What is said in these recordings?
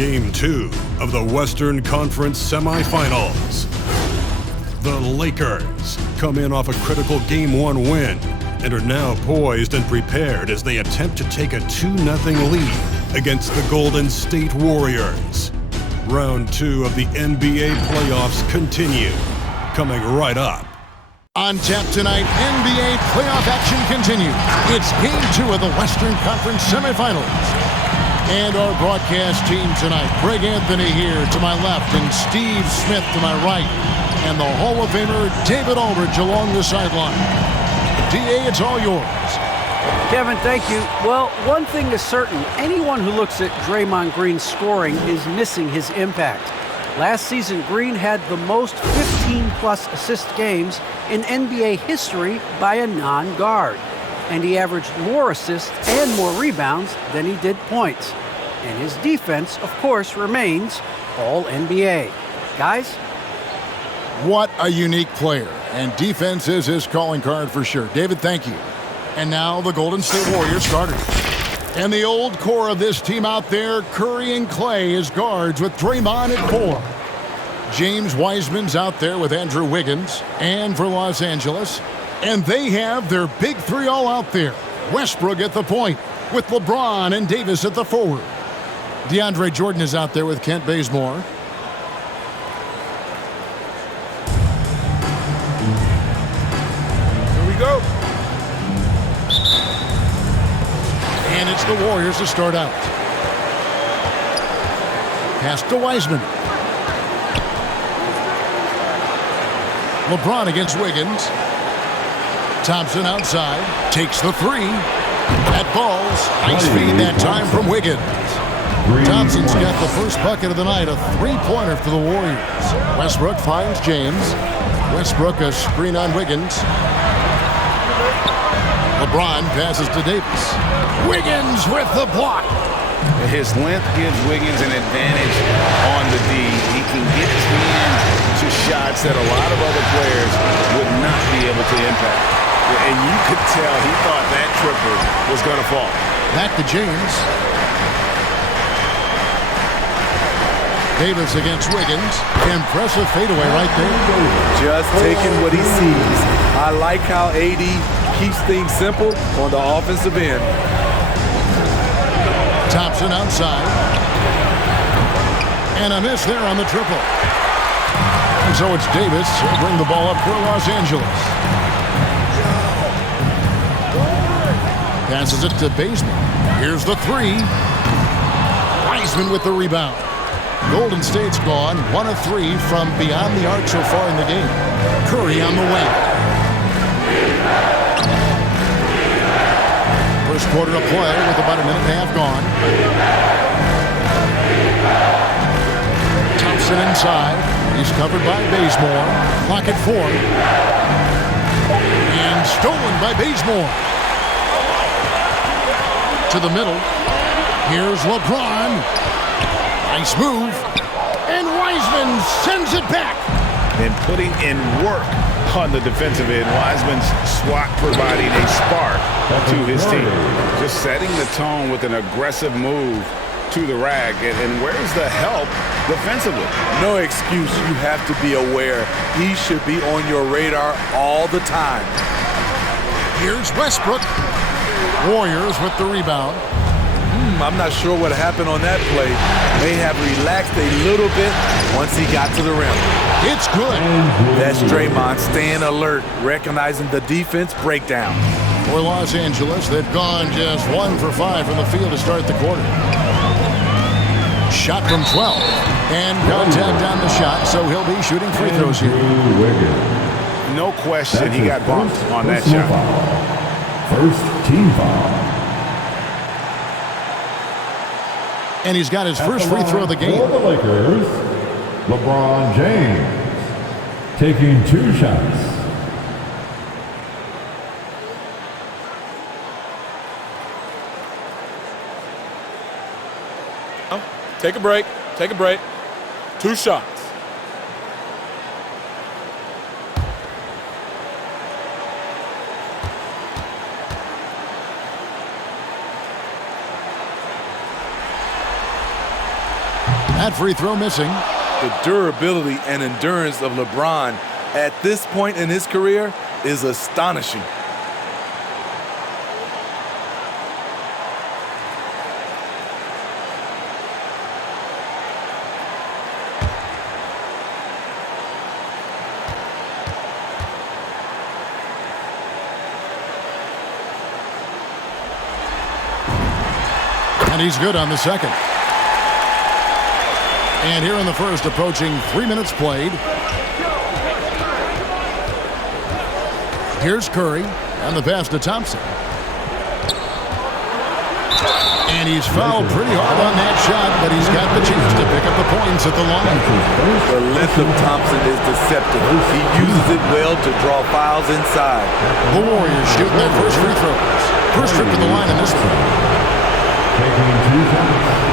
Game 2 of the Western Conference semifinals. The Lakers come in off a critical Game 1 win and are now poised and prepared as they attempt to take a 2-0 lead against the Golden State Warriors. Round 2 of the NBA playoffs continue, coming right up. On tap tonight, NBA playoff action continues. It's Game 2 of the Western Conference semifinals. And our broadcast team tonight, Greg Anthony here to my left and Steve Smith to my right. And the Hall of Famer, David Aldridge, along the sideline. DA, it's all yours. Kevin, thank you. Well, one thing is certain. Anyone who looks at Draymond Green's scoring is missing his impact. Last season, Green had the most 15-plus assist games in NBA history by a non-guard. And he averaged more assists and more rebounds than he did points. And his defense, of course, remains All-NBA. Guys? What a unique player. And defense is his calling card for sure. David, thank you. And now the Golden State Warriors starters. And the old core of this team out there, Curry and Clay as guards with Draymond at 4. James Wiseman's out there with Andrew Wiggins. And for Los Angeles. And they have their big three all out there. Westbrook at the point with LeBron and Davis at the forward. DeAndre Jordan is out there with Kent Bazemore. Here we go. And it's the Warriors to start out. Pass to Wiseman. LeBron against Wiggins. Thompson outside. Takes the three. That ball's nice feed that time from Wiggins. Thompson's got the first bucket of the night, a three-pointer for the Warriors. Westbrook finds James. Westbrook a screen on Wiggins. LeBron passes to Davis. Wiggins with the block. His length gives Wiggins an advantage on the D. He can get his hand to shots that a lot of other players would not be able to impact. And you could tell he thought that triple was going to fall. Back to James. Davis against Wiggins. Impressive fadeaway right there. Just taking what he sees. I like how AD keeps things simple on the offensive end. Thompson outside. And a miss there on the triple. And so it's Davis. He'll bring the ball up for Los Angeles. Passes it to Bazemore. Here's the three. Wiseman with the rebound. Golden State's gone 1 of 3 from beyond the arc so far in the game. Curry on the wing. First quarter of play with about a minute and a half gone. Thompson inside. He's covered by Bazemore. Clock at 4. And stolen by Bazemore. To the middle. Here's LeBron. Nice move. And Wiseman sends it back. And putting in work on the defensive end. Wiseman's swat providing a spark to his team. Just setting the tone with an aggressive move to the rack. And where's the help defensively? No excuse. You have to be aware. He should be on your radar all the time. Here's Westbrook. Warriors with the rebound. I'm not sure what happened on that play. May have relaxed a little bit once he got to the rim. It's good. That's Draymond staying alert, recognizing the defense breakdown. For Los Angeles, they've gone just 1 for 5 from the field to start the quarter. Shot from 12. And contact on the shot, so he'll be shooting free throws here. No question he got bumped on that shot. First team foul. And he's got his first free throw of the game. For the Lakers, LeBron James taking 2 shots. Take a break. Take a break. 2 shots. That free throw missing. The durability and endurance of LeBron at this point in his career is astonishing. And he's good on the second. And here in the first, approaching 3 minutes played. Here's Curry, and the pass to Thompson. And he's fouled pretty hard on that shot, but he's got the chance to pick up the points at the line. The length of Thompson is deceptive. He uses it well to draw fouls inside. The Warriors shooting their first free throws. First trip to the line in this one. Taking 2 shots.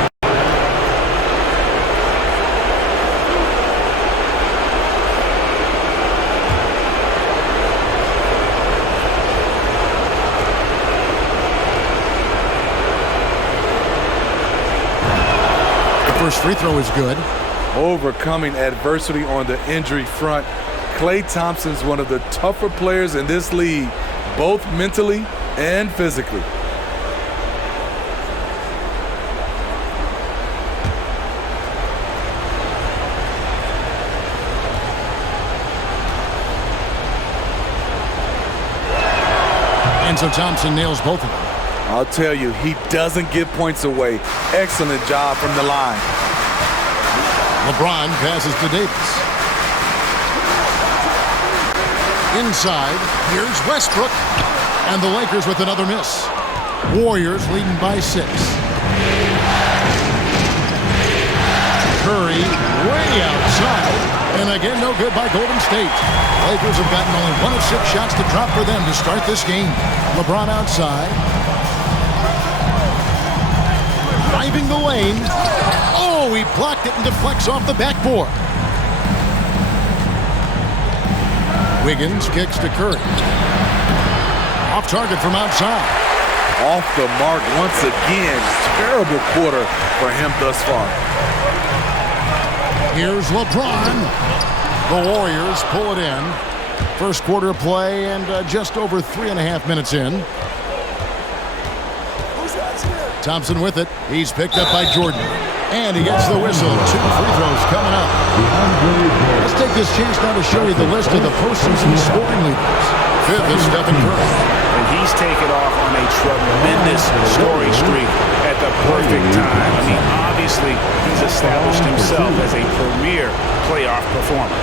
First free throw is good. Overcoming adversity on the injury front. Klay Thompson's one of the tougher players in this league, both mentally and physically. And so Thompson nails both of them. I'll tell you, he doesn't give points away. Excellent job from the line. LeBron passes to Davis. Inside, here's Westbrook. And the Lakers with another miss. Warriors leading by 6. Curry way outside. And again, no good by Golden State. Lakers have gotten only 1 of 6 shots to drop for them to start this game. LeBron outside. Driving the lane. Oh, he blocked it and deflects off the backboard. Wiggins kicks to Curry. Off target from outside. Off the mark once again. Terrible quarter for him thus far. Here's LeBron. The Warriors pull it in. First quarter of play and just over 3.5 minutes in. Thompson with it. He's picked up by Jordan. And he gets the whistle. 2 free throws coming up. Let's take this chance now to show you the list of the postseason scoring leaders. 5th is Stephen Curry. And he's taken off on a tremendous scoring streak at the perfect time. I mean, obviously, he's established himself as a premier playoff performer.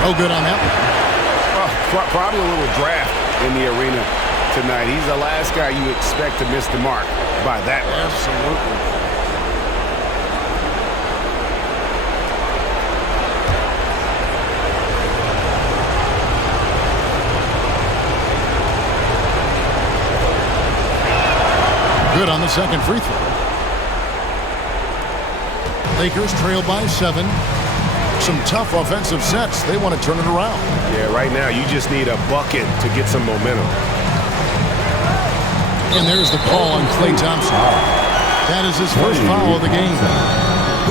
No good on that one. Well, probably a little draft in the arena tonight. He's the last guy you expect to miss the mark by that much. Absolutely. Good on the second free throw. Lakers trail by 7. Some tough offensive sets. They want to turn it around. Yeah, right now you just need a bucket to get some momentum. And there's the call on Klay Thompson. That is his first foul of the game.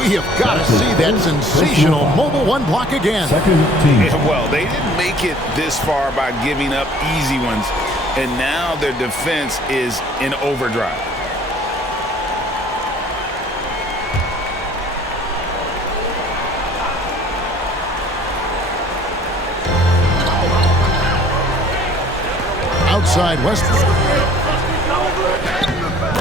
We have got to see that sensational mobile 1 block again. Yeah, well, they didn't make it this far by giving up easy ones, and now their defense is in overdrive. Outside Westbrook.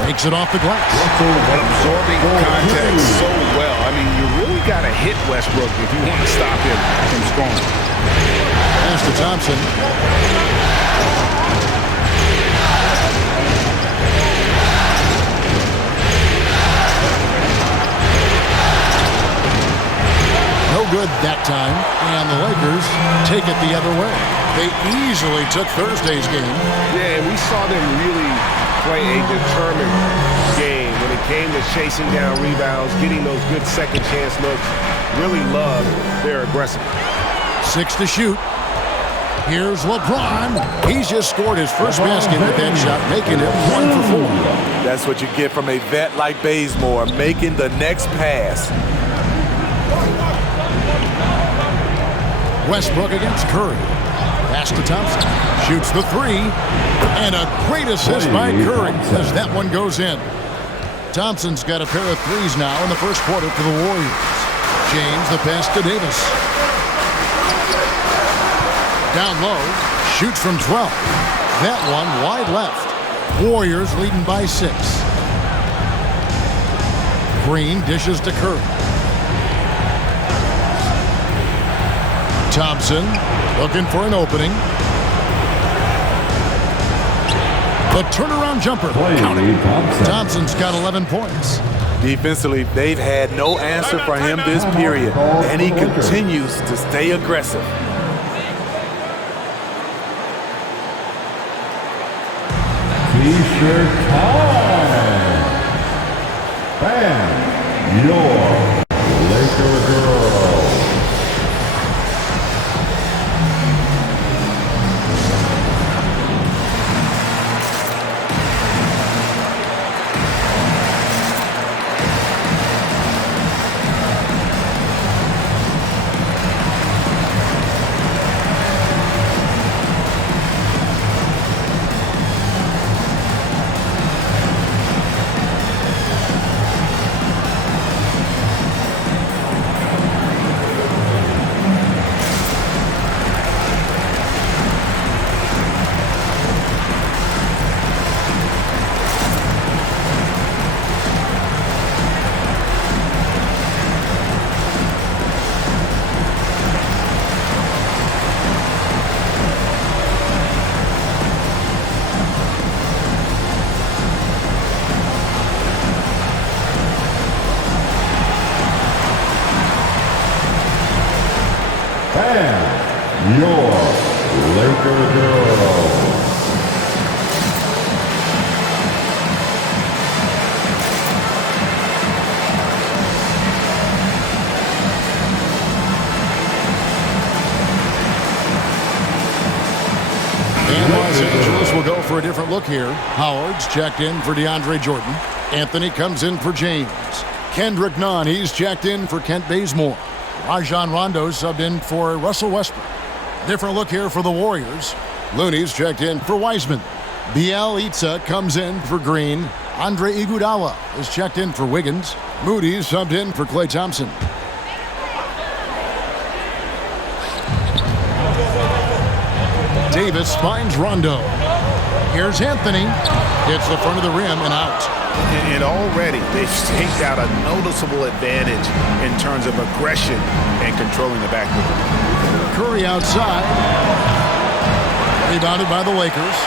Makes it off the glass. Absorbing contact so well. I mean, you really got to hit Westbrook if you want to stop him from scoring. Pass to Thompson. No good that time, and the Lakers take it the other way. They easily took Thursday's game. Yeah, and we saw them really play a determined game when it came to chasing down rebounds, getting those good second chance looks. Really loved their aggressiveness. 6 to shoot. Here's LeBron. He's just scored his first basket with that shot, making it 1 for 4. That's what you get from a vet like Bazemore, making the next pass. Westbrook against Curry. Pass to Thompson. Shoots the 3. And a great assist by Curry as that one goes in. Thompson's got a pair of threes now in the first quarter for the Warriors. James the pass to Davis. Down low. Shoots from 12. That one wide left. Warriors leading by 6. Green dishes to Curry. Thompson looking for an opening. The turnaround jumper. Counting. Thompson's got 11 points. Defensively, they've had no answer for him this period, and he continues to stay aggressive. T-shirt time. Bam, your Laker girl. Your Laker girl. And Los Angeles will go for a different look here. Howard's checked in for DeAndre Jordan. Anthony comes in for James. Kendrick Nunn, he's checked in for Kent Bazemore. Rajon Rondo subbed in for Russell Westbrook. Different look here for the Warriors. Looney's checked in for Wiseman. Bielitsa comes in for Green. Andre Iguodala is checked in for Wiggins. Moody's subbed in for Klay Thompson. Davis finds Rondo. Here's Anthony. Hits the front of the rim and out. And already they've staked out a noticeable advantage in terms of aggression and controlling the backcourt. Curry outside. Rebounded by the Lakers.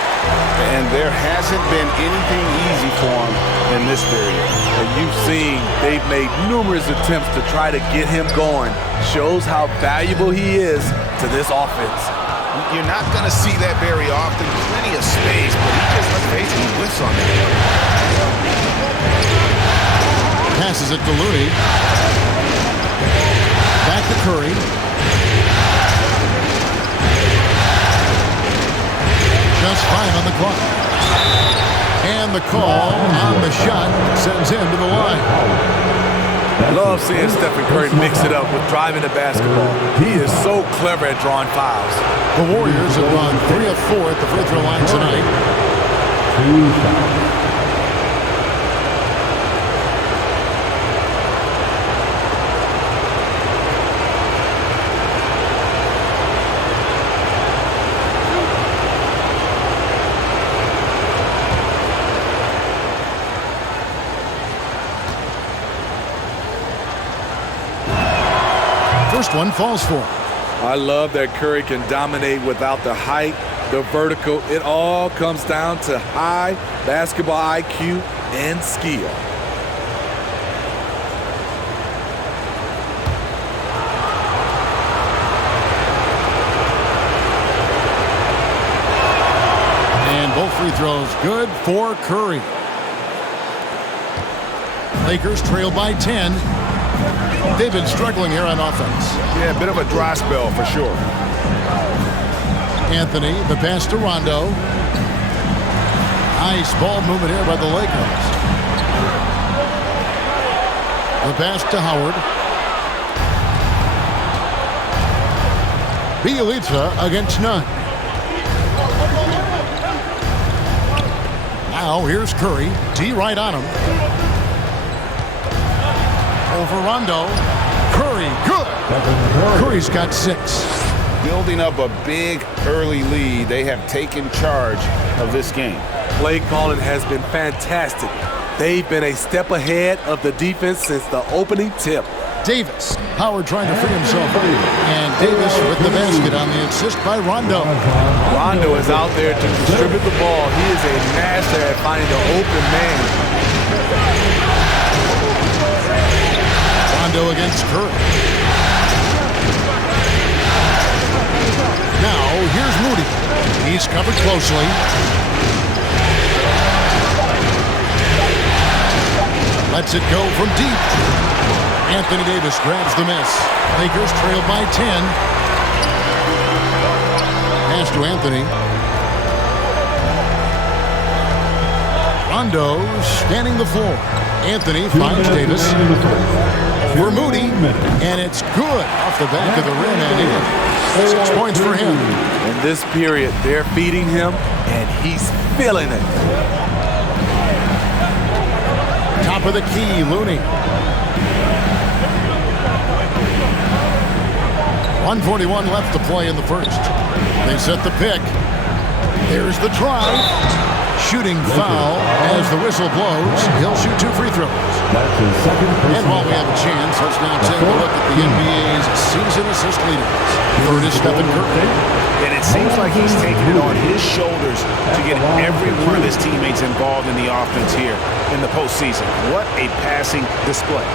And there hasn't been anything easy for him in this period. And you've seen they've made numerous attempts to try to get him going. Shows how valuable he is to this offense. You're not going to see that very often. Plenty of space, but he just basically whiffs on it. Passes it to Looney. Back to Curry. Just 5 on the clock. And the call on the shot sends him to the line. Love seeing Stephen Curry mix it up with driving the basketball. He is so clever at drawing fouls. The Warriors have gone 3 of 4 at the free throw line tonight. 2 fouls. First one falls for him. I love that Curry can dominate without the height, the vertical. It all comes down to high basketball IQ and skill. And both free throws. Good for Curry. Lakers trail by 10. They've been struggling here on offense. Yeah, a bit of a dry spell for sure. Anthony, the pass to Rondo. Nice ball movement here by the Lakers. The pass to Howard. Bielitsa against none. Now here's Curry. D right on him. Over Rondo. Curry, good. Curry's got 6. Building up a big early lead, they have taken charge of this game. Play calling has been fantastic. They've been a step ahead of the defense since the opening tip. Davis. Howard trying to free himself. And Davis with the basket on the assist by Rondo. Rondo is out there to distribute the ball. He is a master at finding the open man. Rondo against Curry. Now here's Moody. He's covered closely. Lets it go from deep. Anthony Davis grabs the miss. Lakers trail by 10. Pass to Anthony. Rondo scanning the floor. Anthony finds Davis. For Moody. And it's good off the back of the rim and in. 6 points for him. In this period, they're feeding him, and he's feeling it. Top of the key, Looney. 1:41 left to play in the first. They set the pick. There's the drive. Shooting foul as the whistle blows. He'll shoot 2 free throws. And while we have a chance, let's now take a look at the NBA's season assist leaders. Third is Stephen Curry. And it seems like he's taking it on his shoulders to get every one of his teammates involved in the offense here in the postseason. What a passing display.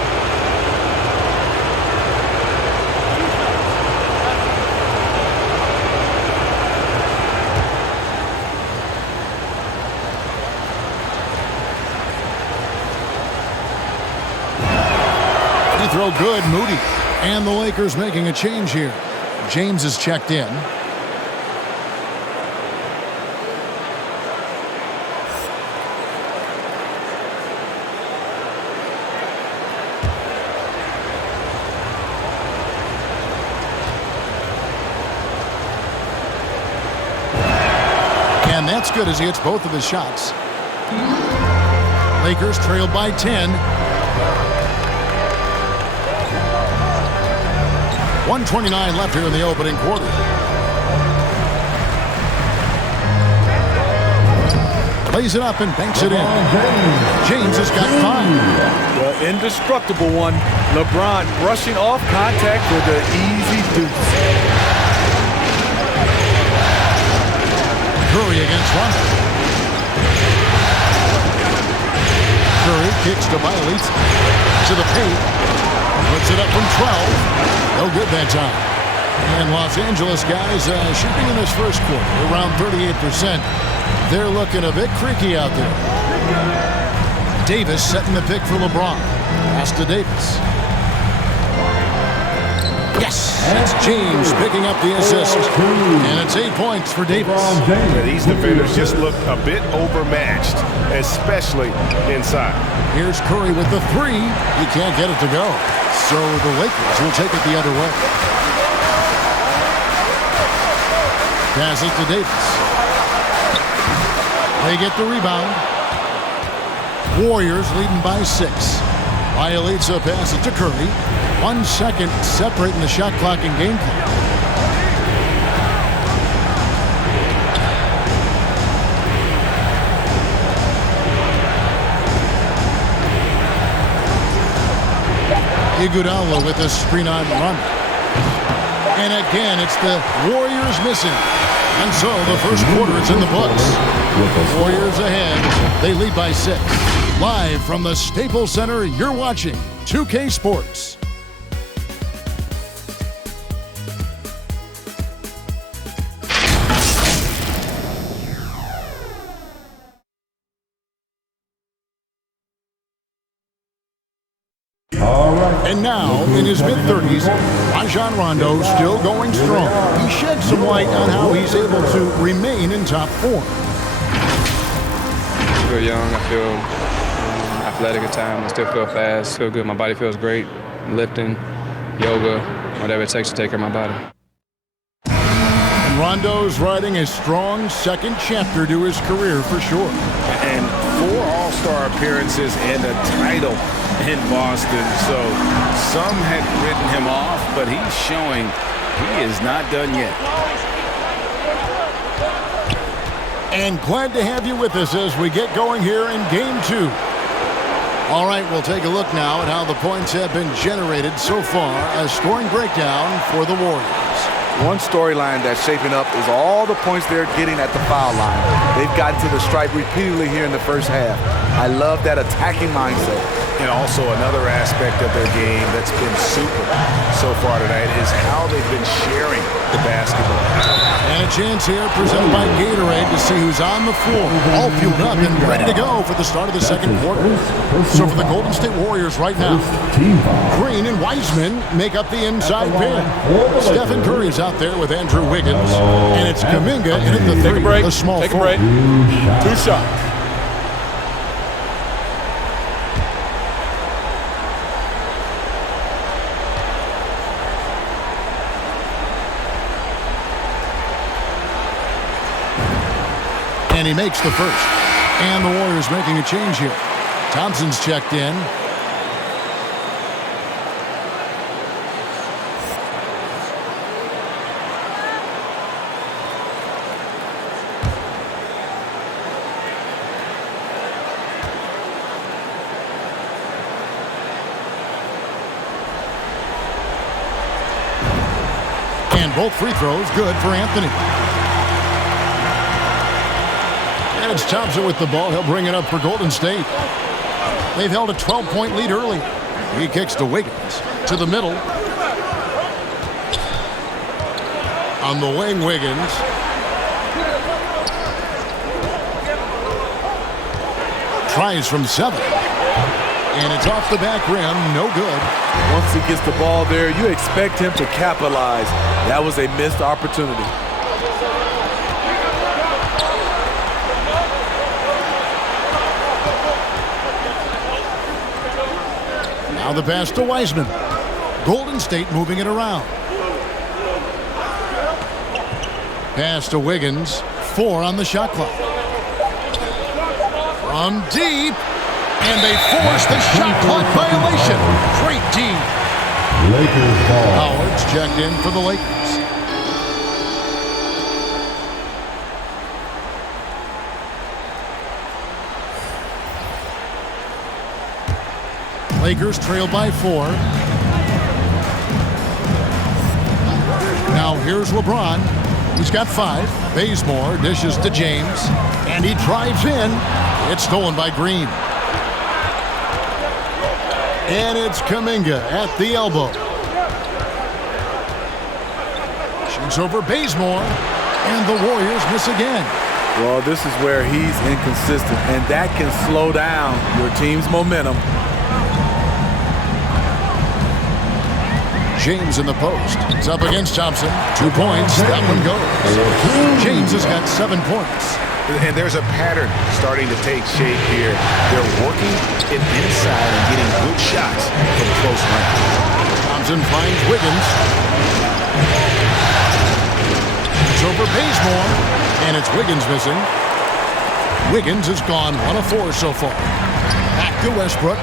Throw good, Moody. And the Lakers making a change here. James is checked in. And that's good as he hits both of his shots. Lakers trail by 10. 1:29 left here in the opening quarter. Plays it up and banks it in. James has got 5. The indestructible one. LeBron brushing off contact with an easy deuce. Curry against Rondo. Curry kicks to Bielitsa. To the paint. Puts it up from 12. No good that time. And Los Angeles guys shooting in this first quarter around 38%. They're looking a bit creaky out there. Davis setting the pick for LeBron. Pass to Davis. Yes! That's James picking up the assist. And it's 8 points for Davis. These defenders just look a bit overmatched, especially inside. Here's Curry with the 3. He can't get it to go. So the Lakers will take it the other way. Pass it to Davis. They get the rebound. Warriors leading by 6. Bielitsa pass it to Curry. 1 second separating the shot clock and game clock. Iguodala with a screen on run. And again, it's the Warriors missing. And so the first quarter is in the books. Warriors ahead. They lead by 6. Live from the Staples Center, you're watching 2K Sports. And now, in his mid-30s, Rajon Rondo still going strong. He shed some light on how he's able to remain in top form. I feel young. I feel athletic at times. I still feel fast. Feel good. My body feels great. Lifting, yoga, whatever it takes to take care of my body. And Rondo's writing a strong second chapter to his career for sure. And 4 All-Star appearances and a title in Boston. So some had written him off, but he's showing he is not done yet. And glad to have you with us as we get going here in Game 2. All right, we'll take a look now at how the points have been generated so far. A scoring breakdown for the Warriors. One storyline that's shaping up is all the points they're getting at the foul line. They've gotten to the stripe repeatedly here in the first half. I love that attacking mindset. And also another aspect of their game that's been super so far tonight is how they've been sharing the basketball. And a chance here presented by Gatorade to see who's on the floor, all fueled up and ready to go for the start of the second quarter. So for the Golden State Warriors right now, Green and Wiseman make up the inside pair. Stephen Curry's out there with Andrew Wiggins, and it's Kuminga in at the Take a break. the small Take a forward. break. 2 shots. And he makes the first. And the Warriors making a change here. Thompson's checked in. And both free throws good for Anthony. And it's Thompson with the ball. He'll bring it up for Golden State. They've held a 12-point lead early. He kicks to Wiggins. To the middle. On the wing, Wiggins. Tries from 7. And it's off the back rim. No good. Once he gets the ball there, you expect him to capitalize. That was a missed opportunity. Now the pass to Wiseman. Golden State moving it around. Pass to Wiggins. 4 on the shot clock. From deep. And they force the shot clock violation. Great team. Lakers ball. Howard's checked in for the Lakers. Lakers trail by 4. Now here's LeBron. He's got 5. Bazemore dishes to James. And he drives in. It's stolen by Green. And it's Kuminga at the elbow. Shoots over Bazemore. And the Warriors miss again. Well, this is where he's inconsistent, and that can slow down your team's momentum. James in the post. It's up against Thompson. 2 points. That one goes. James has got 7 points. And there's a pattern starting to take shape here. They're working it inside and getting good shots from close range. Thompson finds Wiggins. It's over Bazemore. And it's Wiggins missing. Wiggins has gone 1 of 4 so far. Back to Westbrook.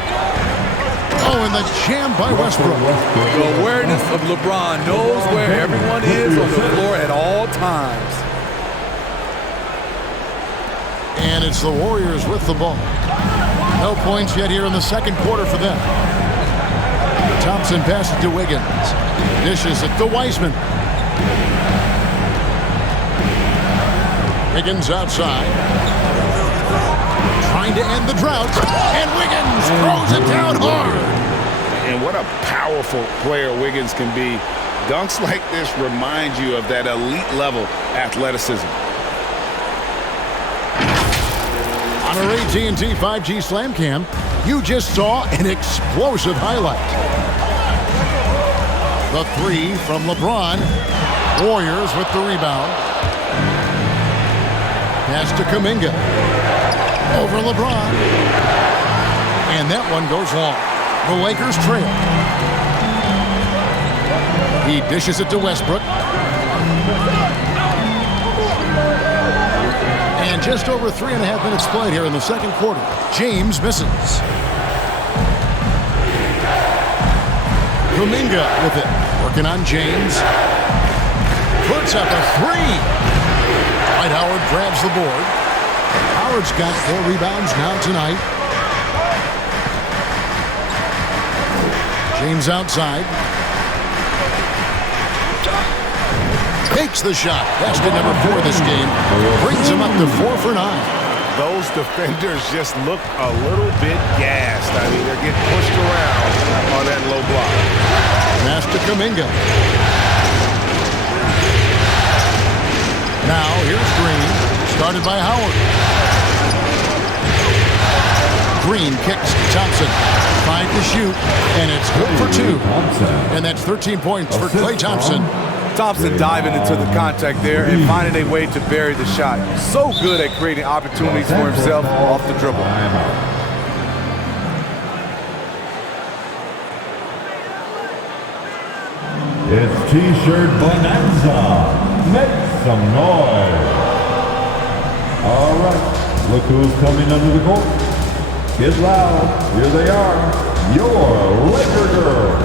Oh, and the jam by Westbrook. The awareness of LeBron knows where everyone is on the floor at all times. And it's the Warriors with the ball. No points yet here in the second quarter for them. Thompson passes to Wiggins. Dishes it to Wiseman. Wiggins outside. Trying to end the drought. And Wiggins throws it down hard. And what a powerful player Wiggins can be. Dunks like this remind you of that elite level athleticism. On our AT&T 5G Slam Cam, you just saw an explosive highlight. The three from LeBron. Warriors with the rebound. Pass to Kuminga. Over LeBron. And that one goes long. The Lakers trail. He dishes it to Westbrook. And just over 3.5 minutes played here in the second quarter. James misses. Kuminga with it. Working on James. Puts up a three. Dwight Howard grabs the board. Howard's got 4 rebounds now tonight. James outside. Takes the shot. Basket number 4 this game. Brings him up to 4 for 9. Those defenders just look a little bit gassed. I mean, they're getting pushed around on that low block. Pass to Kuminga. Now here's Green. Started by Howard. Green kicks to Thompson. 5 to shoot. And it's good for 2. And that's 13 points for Klay Thompson. Thompson diving into the contact there and finding a way to bury the shot. So good at creating opportunities for himself off the dribble. It's T-shirt Bonanza. Make some noise. All right, look who's coming under the court. Get loud. Here they are, your Laker girls.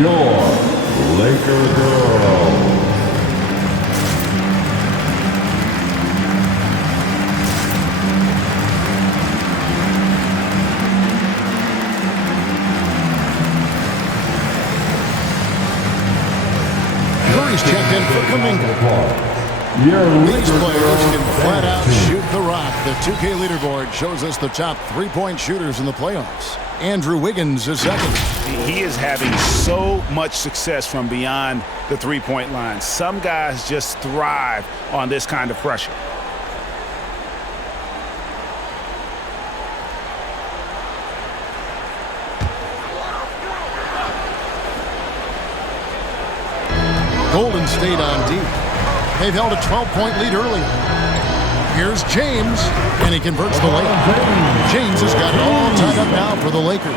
Your Laker girls. Curry's checked in for Kuminga. These players can flat out shoot the rock. The 2K leaderboard shows us the top 3-point shooters in the playoffs. Andrew Wiggins is second. He is having so much success from beyond the three-point line. Some guys just thrive on this kind of pressure. Golden State on D. They've held a 12-point lead earlier. Here's James, and he converts the layup. James has got it all tied up now for the Lakers.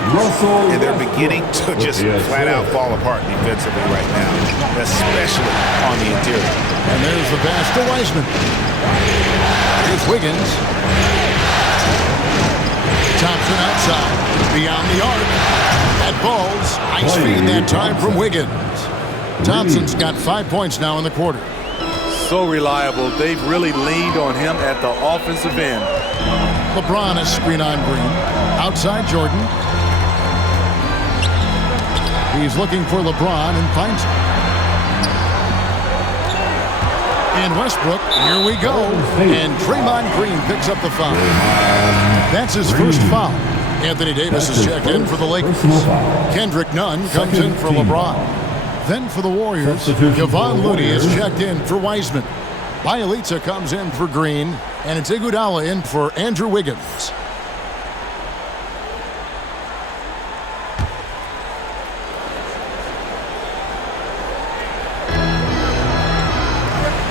And they're beginning to just flat-out fall apart defensively right now, especially on the interior. And there's the pass to Wiseman. Here's Wiggins. Thompson outside, beyond the arc. That ball's ice feed that time from Wiggins. Thompson's got 5 points now in the quarter. So reliable. They've really leaned on him at the offensive end. LeBron is screen on Green. Outside Jordan. He's looking for LeBron and finds him. And Westbrook, here we go. And Draymond Green picks up the foul. That's his first foul. Anthony Davis is checked in for the Lakers. Kendrick Nunn comes in for LeBron. Then for the Warriors, Kevon Looney is checked in for Wiseman. Bielitsa comes in for Green, and it's Iguodala in for Andrew Wiggins.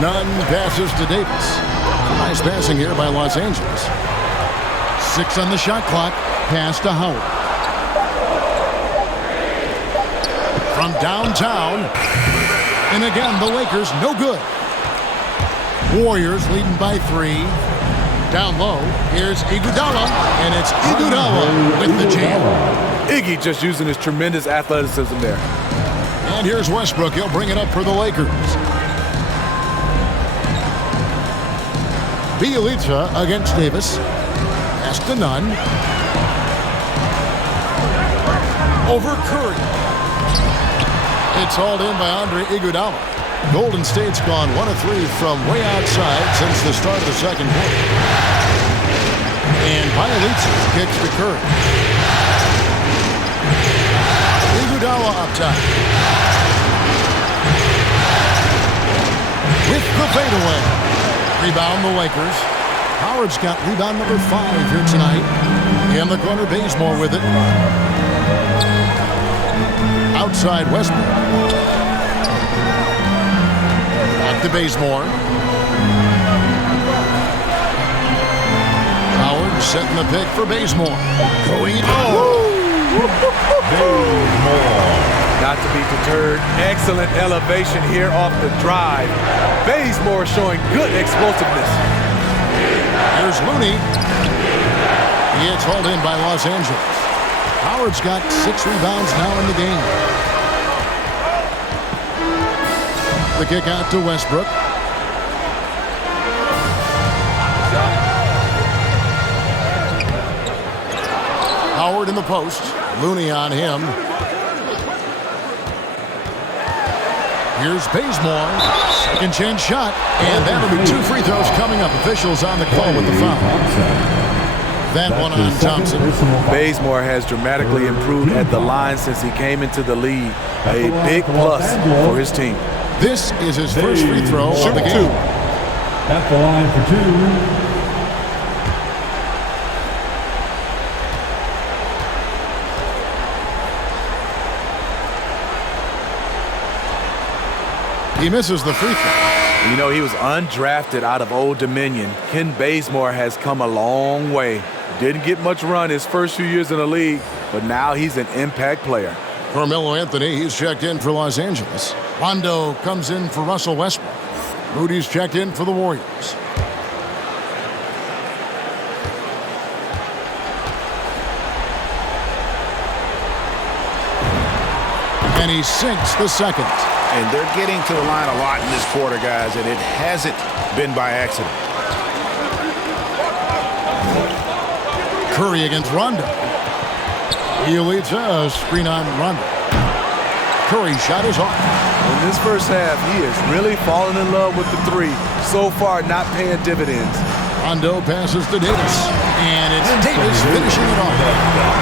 Nunn passes to Davis. Nice passing here by Los Angeles. 6 on the shot clock. Pass to Howard. From downtown, and again, the Lakers no good. Warriors leading by 3. Down low, here's Iguodala, and it's Iguodala with the jam. Iggy just using his tremendous athleticism there. And here's Westbrook. He'll bring it up for the Lakers. Bielitsa against Davis. Pass to Nunn. Over Curry. It's hauled in by Andre Iguodala. Golden State's gone 1 of 3 from way outside since the start of the second quarter. And Bielitsa kicks to Curry. Iguodala up top. With the fadeaway. Rebound the Lakers. Howard's got rebound number 5 here tonight. In the corner, Bazemore with it. Outside Westbrook. Back to Bazemore. Howard setting the pick for Bazemore. Going. Not to be deterred. Excellent elevation here off the drive. Bazemore showing good explosiveness. Here's Looney. It's hauled in by Los Angeles. Howard's got 6 rebounds now in the game. The kick out to Westbrook. Howard in the post. Looney on him. Here's Bazemore. Second chance shot. And that'll be 2 free throws coming up. Officials on the call with the foul. That one on Thompson. Bazemore has dramatically improved at the line since he came into the league. A big plus for his team. This is his first free throw of the game. At the line for 2. He misses the free throw. You know, he was undrafted out of Old Dominion. Ken Bazemore has come a long way. Didn't get much run his first few years in the league, but now he's an impact player. Carmelo Anthony, he's checked in for Los Angeles. Rondo comes in for Russell Westbrook. Rudy's checked in for the Warriors. And he sinks the second. And they're getting to the line a lot in this quarter, guys, and it hasn't been by accident. Curry against Rondo. He leads a screen on Rondo. Curry shot is off. In this first half, he is really falling in love with the 3. So far, not paying dividends. Rondo passes to Davis. And it's Davis finishing it off.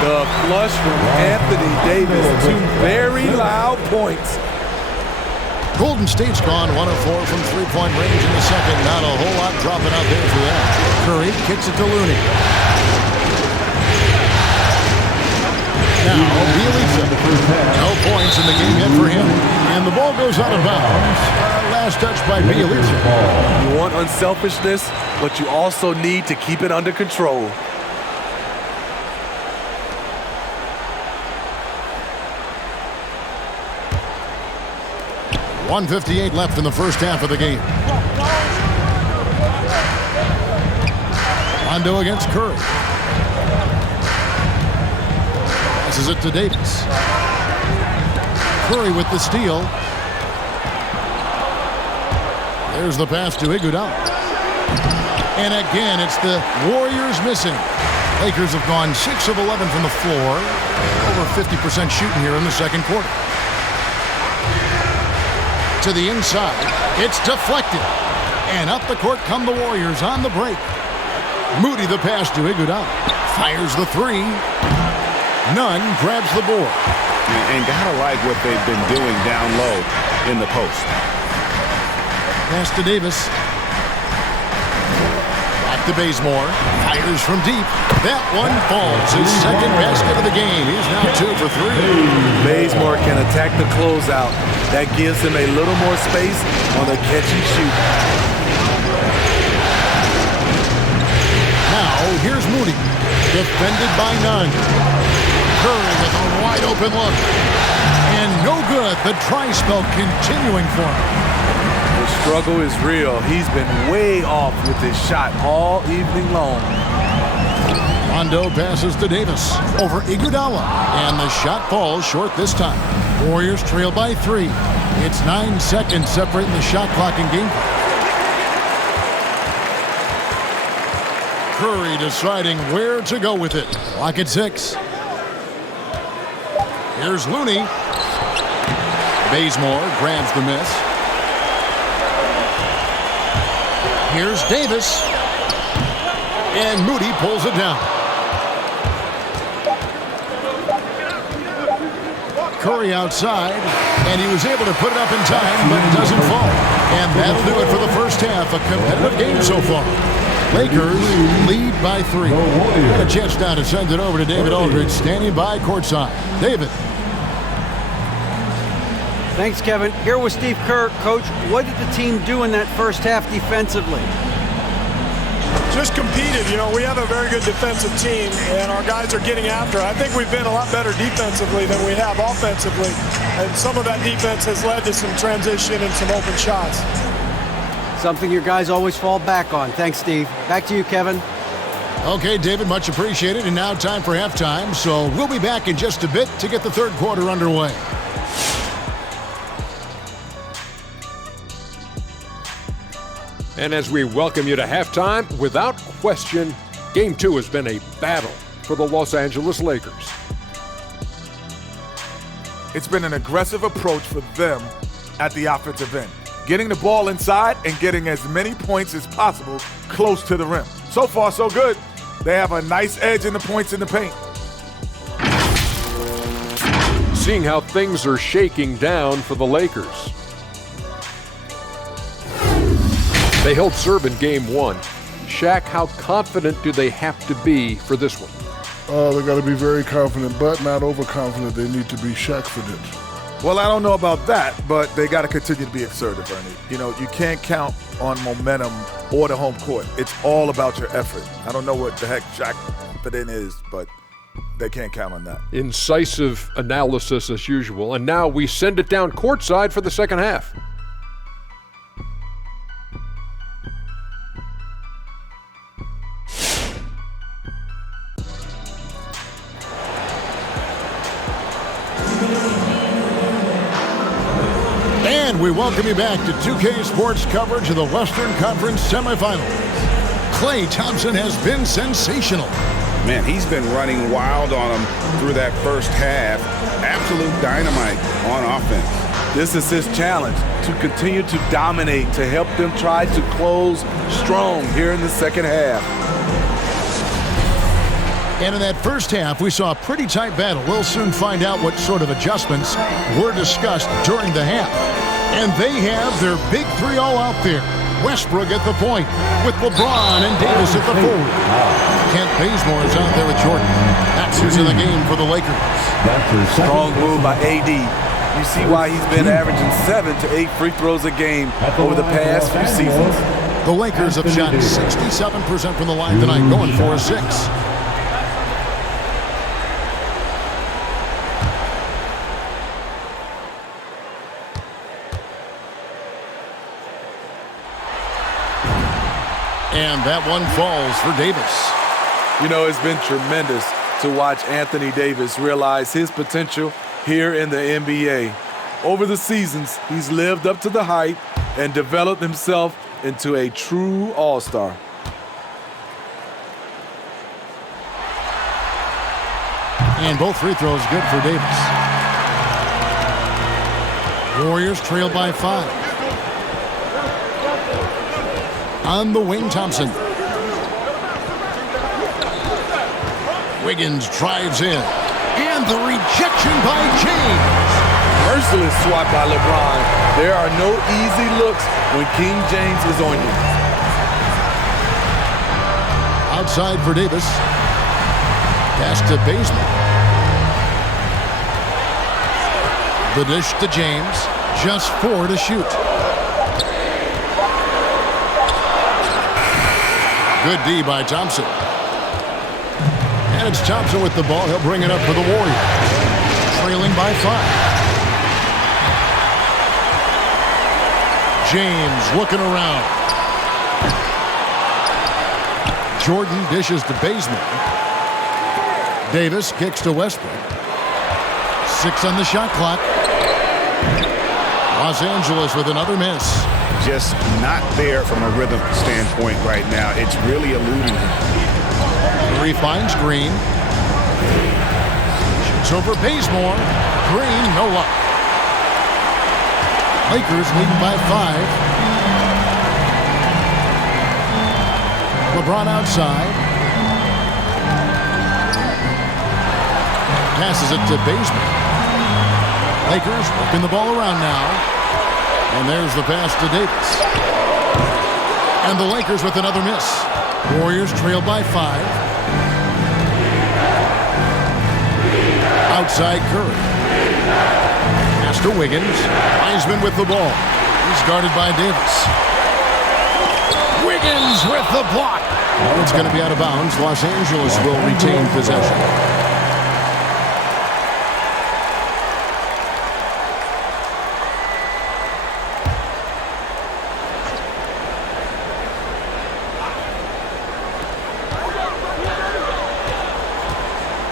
The flush from Anthony Davis. 2 very loud points. Golden State's gone 1 of 4 from 3-point range in the second. Not a whole lot dropping out there for them. Curry kicks it to Looney. Now, Bielitsa. No points in the game yet for him. And the ball goes out of bounds. Last touch by Bielitsa. You want unselfishness, but you also need to keep it under control. .158 left in the first half of the game. Rondo against Curry. Passes it to Davis. Curry with the steal. There's the pass to Iguodala. And again, it's the Warriors missing. Lakers have gone 6 of 11 from the floor. Over 50% shooting here in the second quarter. To the inside. It's deflected. And up the court come the Warriors on the break. Moody the pass to Iguodala. Fires the 3. Nunn grabs the board. And gotta like what they've been doing down low in the post. Pass to Davis. Back to Bazemore. Fires from deep. That one falls. His second basket of the game. He's now 2 for 3. Bazemore can attack the closeout. That gives him a little more space on the catch and shoot. Now, here's Moody. Defended by Nunn. Curry with a wide open look. And no good. The try spell continuing for him. The struggle is real. He's been way off with his shot all evening long. Rondo passes to Davis over Iguodala, and the shot falls short this time. Warriors trail by 3. It's 9 seconds separating the shot clock and game. Curry deciding where to go with it. Clock at 6. Here's Looney. Bazemore grabs the miss. Here's Davis. And Moody pulls it down. Curry outside, and he was able to put it up in time, but it doesn't fall. And that'll do it for the first half. A competitive game so far. Lakers lead by 3. Got a chance now to send it over to David Aldridge, standing by courtside. David. Thanks, Kevin. Here with Steve Kerr. Coach, what did the team do in that first half defensively? Just competed. You know, we have a very good defensive team, and our guys are getting after. I think we've been a lot better defensively than we have offensively, and some of that defense has led to some transition and some open shots. Something your guys always fall back on. Thanks, Steve. Back to you, Kevin. Okay, David, much appreciated. And now time for halftime, so we'll be back in just a bit to get the third quarter underway. And as we welcome you to halftime, without question, Game 2 has been a battle for the Los Angeles Lakers. It's been an aggressive approach for them at the offensive end, getting the ball inside and getting as many points as possible close to the rim. So far, so good. They have a nice edge in the points in the paint. Seeing how things are shaking down for the Lakers. They held serve in Game 1. Shaq, how confident do they have to be for this one? They got to be very confident, but not overconfident. They need to be Shaq-fident. Well, I don't know about that, but they got to continue to be assertive, Ernie. You know, you can't count on momentum or the home court. It's all about your effort. I don't know what the heck Shaq-fident is, but they can't count on that. Incisive analysis as usual. And now we send it down courtside for the second half. And we welcome you back to 2K Sports coverage of the Western Conference semifinals. Klay Thompson has been sensational. Man, he's been running wild on him through that first half. Absolute dynamite on offense. This is his challenge, to continue to dominate, to help them try to close strong here in the second half. And in that first half, we saw a pretty tight battle. We'll soon find out what sort of adjustments were discussed during the half. And they have their big 3 all out there. Westbrook at the point with LeBron and Davis at the forward. Kent Bazemore is out there with Jordan. That's who's in the game for the Lakers. Strong move by AD. You see why he's been averaging 7 to 8 free throws a game over the past few seasons. The Lakers have shot 67% from the line tonight, going 4-6. And that one falls for Davis. You know, it's been tremendous to watch Anthony Davis realize his potential here in the NBA. Over the seasons, he's lived up to the hype and developed himself into a true all-star. And both free throws good for Davis. Warriors trail by 5. On the wing, Thompson. Wiggins drives in. And the rejection by James. Merciless swat by LeBron. There are no easy looks when King James is on you. Outside for Davis. Pass to Bazemore. The dish to James. Just 4 to shoot. Good D by Thompson. And it's Thompson with the ball. He'll bring it up for the Warriors. Trailing by 5. James looking around. Jordan dishes to Bazemore. Davis kicks to Westbrook. 6 on the shot clock. Los Angeles with another miss. Just not there from a rhythm standpoint right now. It's really eluding him. Curry finds Green. Shoots over Bazemore. Green, no luck. Lakers leading by 5. LeBron outside. Passes it to Bazemore. Lakers working the ball around now. And there's the pass to Davis. And the Lakers with another miss. Warriors trail by 5. Outside Curry. Pass to Wiggins. Wiseman with the ball. He's guarded by Davis. Wiggins with the block. It's going to be out of bounds. Los Angeles will retain possession.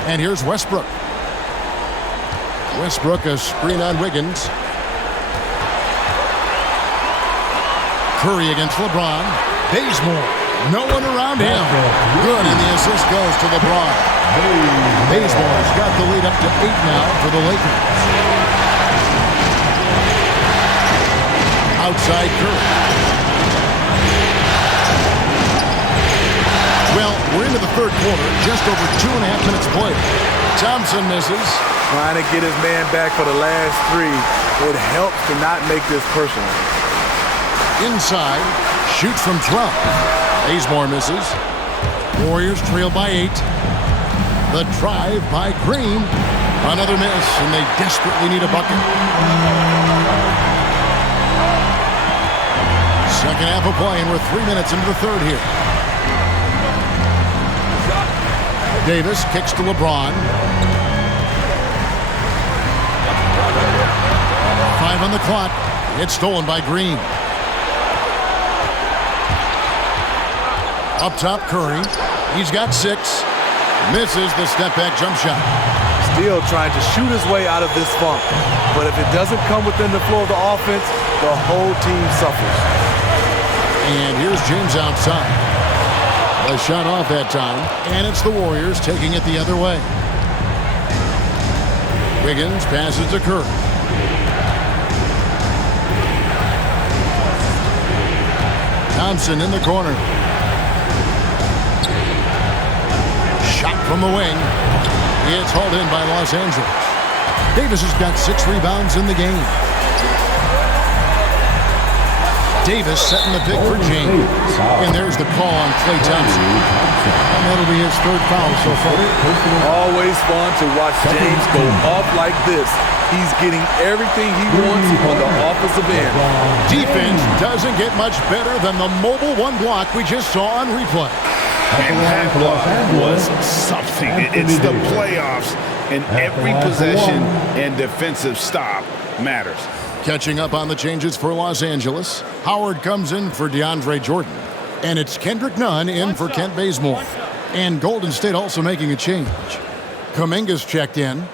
And here's Westbrook. Westbrook, a screen on Wiggins. Curry against LeBron. Bazemore. No one around him. Good, and the assist goes to LeBron. Bazemore's got the lead up to 8 now for the Lakers. Outside Curry. Well, we're into the third quarter. Just over 2.5 minutes played. Thompson misses. Trying to get his man back for the last 3. It helps to not make this personal. Inside. Shoots from 12. Bazemore misses. Warriors trail by 8. The drive by Green. Another miss, and they desperately need a bucket. Second half of play, and we're 3 minutes into the third here. Davis kicks to LeBron. 5 on the clock. It's stolen by Green. Up top, Curry. He's got 6. Misses the step-back jump shot. Still trying to shoot his way out of this funk. But if it doesn't come within the flow of the offense, the whole team suffers. And here's James outside. A shot off that time, and it's the Warriors taking it the other way. Wiggins passes to Curry. Thompson in the corner. Shot from the wing. It's hauled in by Los Angeles. Davis has got 6 rebounds in the game. Davis setting the pick for James. And there's the call on Klay Thompson. And that'll be his 3rd foul so far. Always fun to watch James go off like this. He's getting everything he wants on the offensive end. Defense doesn't get much better than the mobile 1 block we just saw on replay. And that block was something. It's the playoffs, and every possession and defensive stop matters. Catching up on the changes for Los Angeles, Howard comes in for DeAndre Jordan. And it's Kendrick Nunn in for Kent Bazemore. And Golden State also making a change. Kuminga's checked in.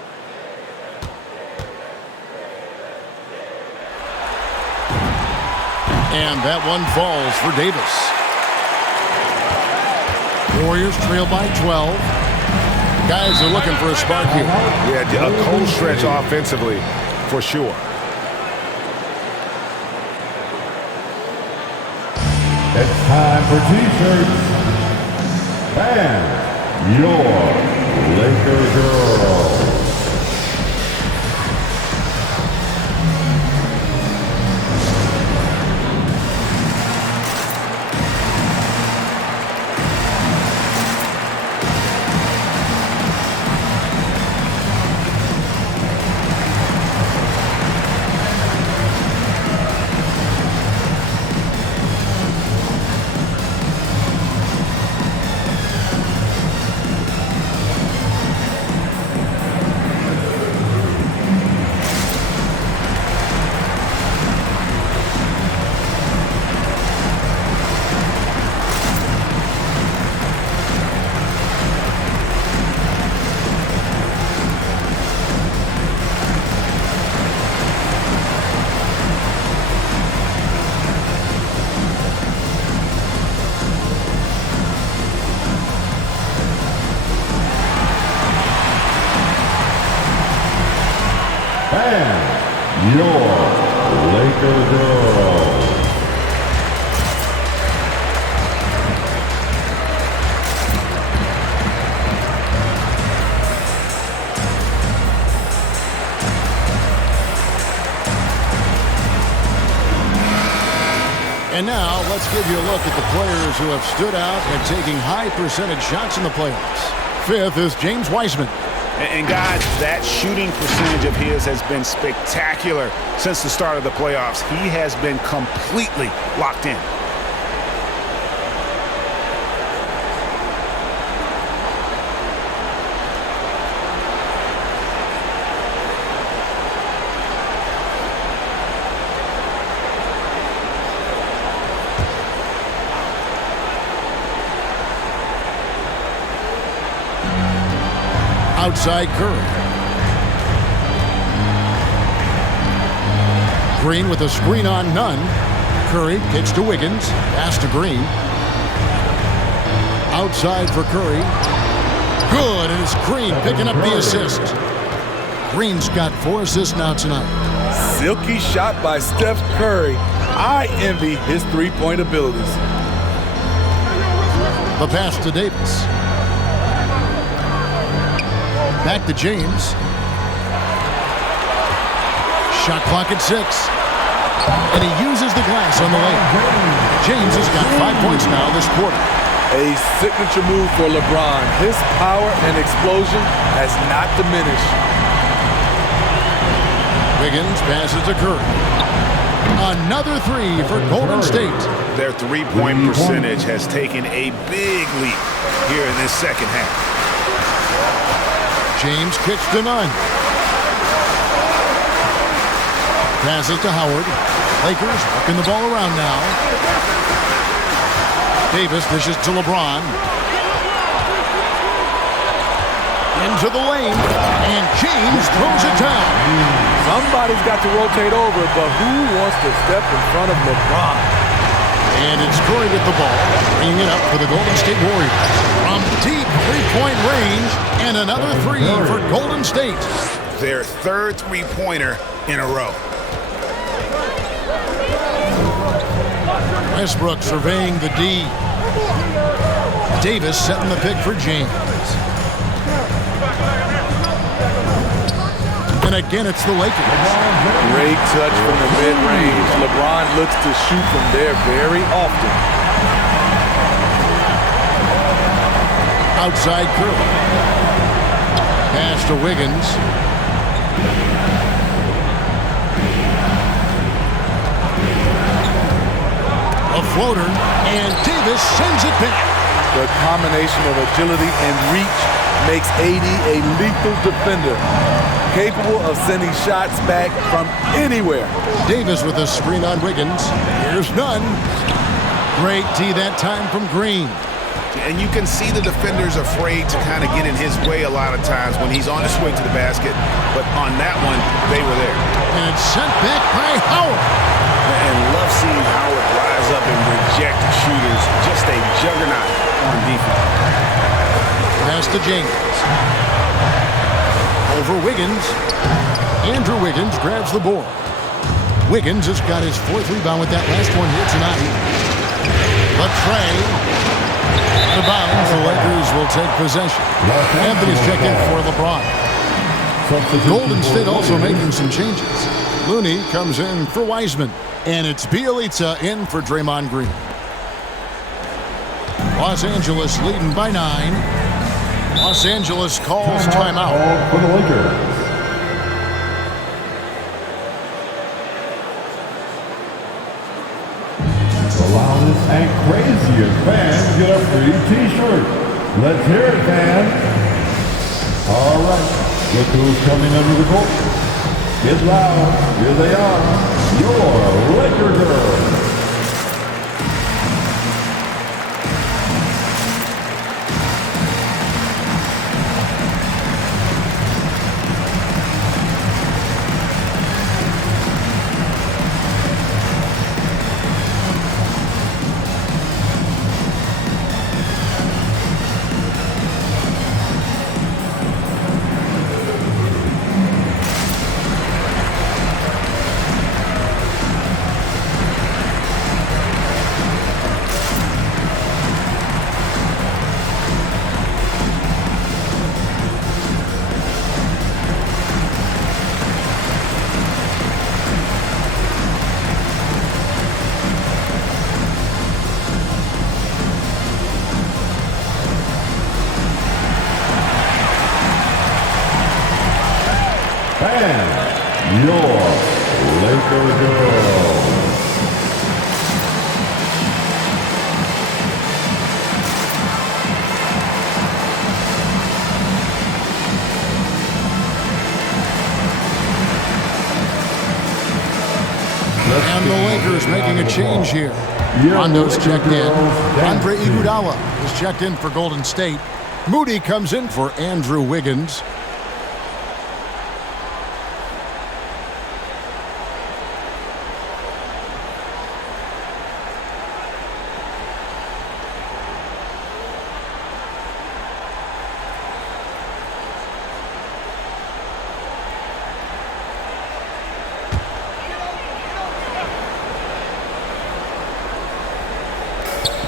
And that one falls for Davis. Warriors trail by 12. Guys are looking for a spark here. Yeah, a cold stretch offensively, for sure. It's time for T-shirts. And your Laker girl. your Laker girl. And now, let's give you a look at the players who have stood out and taking high percentage shots in the playoffs. Fifth is James Wiseman. And guys, that shooting percentage of his has been spectacular since the start of the playoffs. He has been completely locked in. Outside Curry. Green with a screen on none. Curry kicks to Wiggins. Pass to Green. Outside for Curry. Good, and it's Green picking up the assist. Green's got 4 assists now tonight. Silky shot by Steph Curry. I envy his three-point abilities. The pass to Davis. Back to James. Shot clock at 6. And he uses the glass on the lane. James has got 5 points now this quarter. A signature move for LeBron. His power and explosion has not diminished. Wiggins passes to Curry. Another 3 for Golden State. Their three-point percentage has taken a big leap here in this second half. James kicks to none. Passes to Howard. Lakers working the ball around now. Davis dishes to LeBron. Into the lane. And James throws it down. Somebody's got to rotate over, but who wants to step in front of LeBron? And it's Curry with the ball, bringing it up for the Golden State Warriors. From deep three-point range, and another 3 for Golden State. Their third three-pointer in a row. Westbrook surveying the D. Davis setting the pick for James. And again, it's the Lakers. Great touch from the mid-range. LeBron looks to shoot from there very often. Outside Curry. Pass to Wiggins. A floater, and Davis sends it back. The combination of agility and reach makes AD a lethal defender, capable of sending shots back from anywhere. Davis with a screen on Wiggins. Here's none. Great D that time from Green. And you can see the defenders afraid to kind of get in his way a lot of times when he's on his way to the basket. But on that one, they were there. And it's sent back by Howard. And love seeing Howard rise up and reject shooters. Just a juggernaut on defense. Pass to James. Over Wiggins. Andrew Wiggins grabs the board. Wiggins has got his 4th rebound with that last one here tonight. The tray. The bounds, the Lakers will take possession. Anthony's checking for LeBron. Golden State also making some changes. Looney comes in for Wiseman. And it's Bielitsa in for Draymond Green. Los Angeles leading by 9. Los Angeles calls timeout. For the Lakers. The loudest and craziest fans get a free t-shirt. Let's hear it, fans. All right, look who's coming under the court. Get loud. Here they are, your Laker girls. your Laker girls. And the Lakers making a change here. Rondo's checked in. Andre Iguodala is checked in for Golden State. Moody comes in for Andrew Wiggins.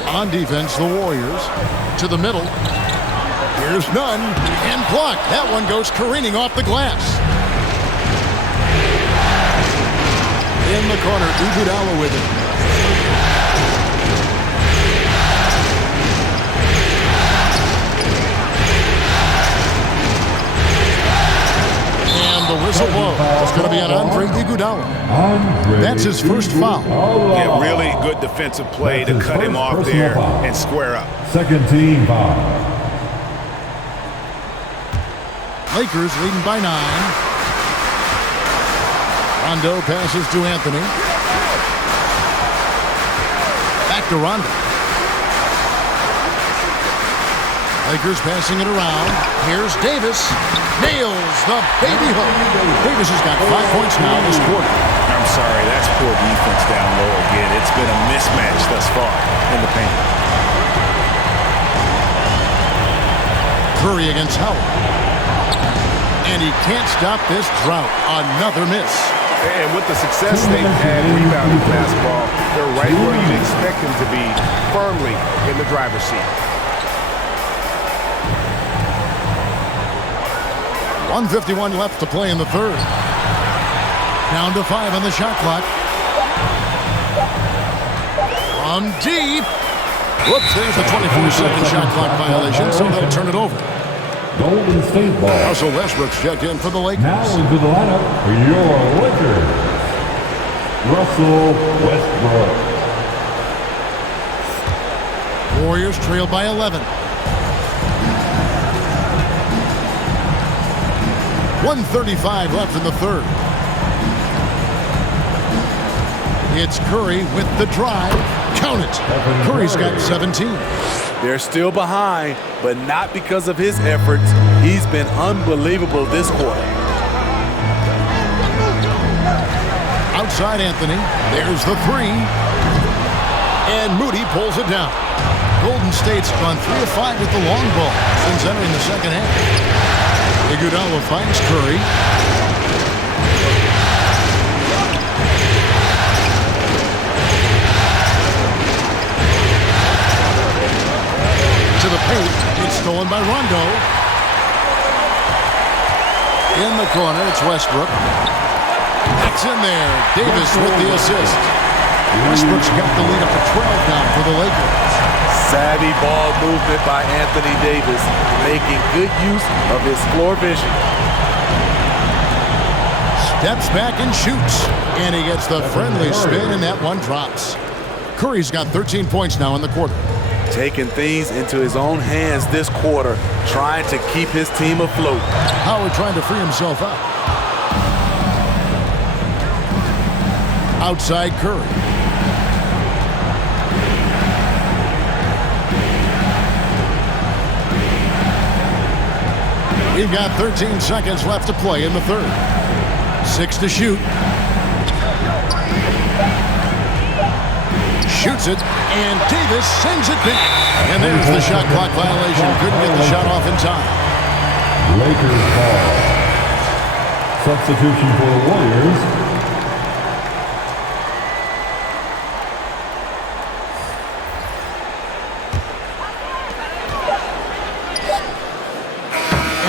On defense, the Warriors to the middle. Here's none, and blocked. That one goes careening off the glass. In the corner, Iguodala with it. And the whistle blows. It's going to be on Andre Iguodala. That's his first foul. Yeah, really good defensive play to cut him off there and square up. Second team foul. Lakers leading by 9. Rondo passes to Anthony. Back to Rondo. Lakers passing it around. Here's Davis. Nails the baby hook. Davis has got 5 points now this quarter. I'm sorry, that's poor defense down low again. It's been a mismatch thus far in the paint. Curry against Howard. And he can't stop this drought. Another miss. And with the success they've had rebounding basketball, they're right where you'd expect them to be, firmly in the driver's seat. 1:51 left to play in the third. Down to 5 on the shot clock. On deep. Whoops, there's the 24-second shot clock violation, so they'll turn it over. Golden State ball. Russell Westbrook's checked in for the Lakers. Now into the lineup for your Lakers, Russell Westbrook. Warriors trail by 11. 1:35 left in the third. It's Curry with the drive. Count it. Curry's got 17. They're still behind, but not because of his efforts. He's been unbelievable this quarter. Outside Anthony. There's the 3. And Moody pulls it down. Golden State's gone 3 of 5 with the long ball since entering the second half. Iguodala finds Curry. To the paint. It's stolen by Rondo. In the corner, it's Westbrook. It's in there. Davis with the assist. Westbrook's got the lead up to 12 now for the Lakers. Savvy ball movement by Anthony Davis, making good use of his floor vision. Steps back and shoots. And he gets the friendly spin, and that one drops. Curry's got 13 points now in the quarter. Taking things into his own hands this quarter, trying to keep his team afloat. Howard trying to free himself up. Outside Curry. We've got 13 seconds left to play in the third. 6 to shoot. Shoots it, and Davis sends it back. And there's the shot clock violation. Couldn't get the shot off in time. Lakers ball. Substitution for the Warriors.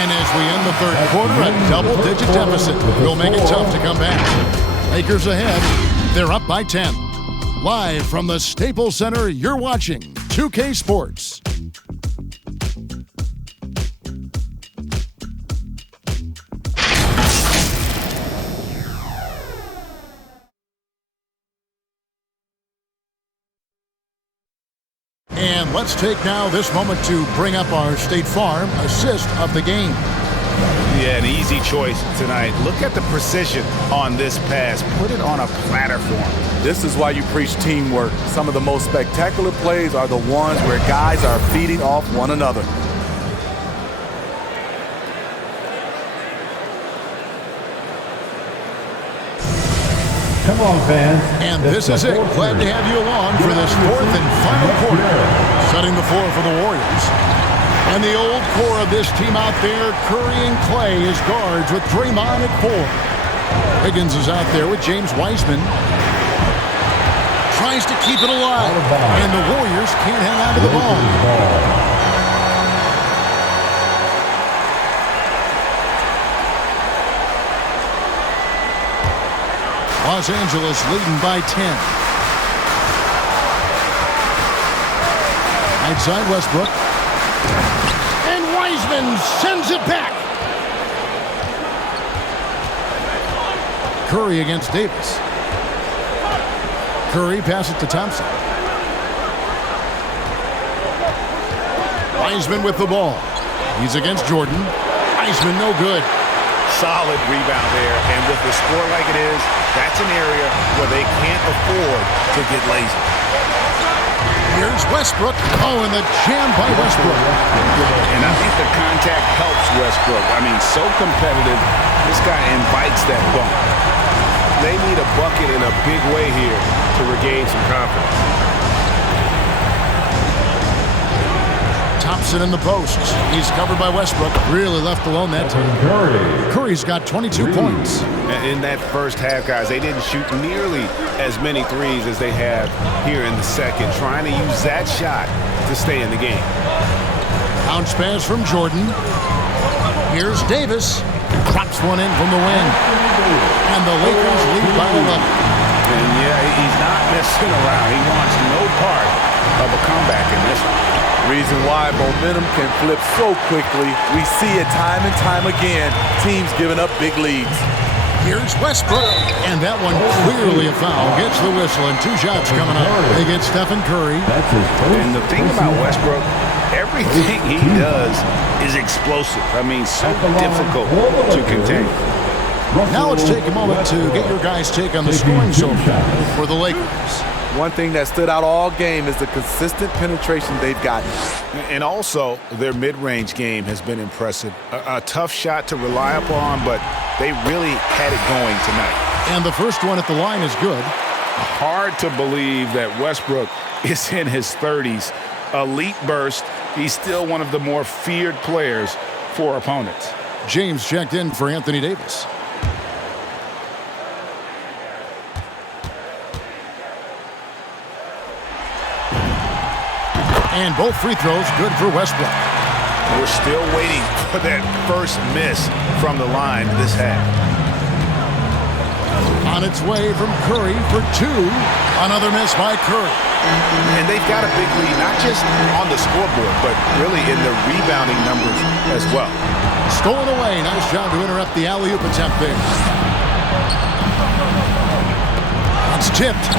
And as we end the third quarter, a double-digit deficit will make it tough to come back. Lakers ahead. They're up by 10. Live from the Staples Center, you're watching 2K Sports. Let's take now this moment to bring up our State Farm assist of the game. Yeah, an easy choice tonight. Look at the precision on this pass. Put it on a platter for him. This is why you preach teamwork. Some of the most spectacular plays are the ones where guys are feeding off one another. Come on, fans. And this is it. Glad to have you along for this fourth and final quarter. Setting the floor for the Warriors. And the old core of this team out there, Curry and Clay as guards with Draymond at 4. Higgins is out there with James Wiseman. Tries to keep it alive. And the Warriors can't hang on to the ball. Los Angeles leading by 10. Outside Westbrook. And Wiseman sends it back. Curry against Davis. Curry passes it to Thompson. Wiseman with the ball. He's against Jordan. Wiseman no good. Solid rebound there, and with the score like it is, that's an area where they can't afford to get lazy. Here's Westbrook. Oh, and the jam by Westbrook. And I think the contact helps Westbrook. I mean, so competitive. This guy invites that bump. They need a bucket in a big way here to regain some confidence. Thompson in the post. He's covered by Westbrook. Really left alone that time. Curry's got 22 points. In that first half, guys, they didn't shoot nearly as many threes as they have here in the second, trying to use that shot to stay in the game. Bounce pass from Jordan. Here's Davis. Drops one in from the wing. And the Lakers lead by 11. And yeah, he's not messing around. He wants no part of a comeback in this one. Reason why momentum can flip so quickly. We see it time and time again. Teams giving up big leads. Here's Westbrook. And that one clearly a foul. Gets the whistle and 2 shots coming up. They get Stephen Curry. And the thing about Westbrook, everything he does is explosive. I mean, so difficult to contain. Now let's take a moment to get your guys' take on the scoring so far for the Lakers. One thing that stood out all game is the consistent penetration they've gotten. And also, their mid-range game has been impressive. A tough shot to rely upon, but they really had it going tonight. And the first one at the line is good. Hard to believe that Westbrook is in his 30s. Elite burst. He's still one of the more feared players for opponents. James checked in for Anthony Davis. And both free throws good for Westbrook. We're still waiting for that first miss from the line this half. On its way from Curry for 2. Another miss by Curry. And they've got a big lead, not just on the scoreboard, but really in the rebounding numbers as well. Stolen away. Nice job to interrupt the alley-oop attempt there. It's tipped.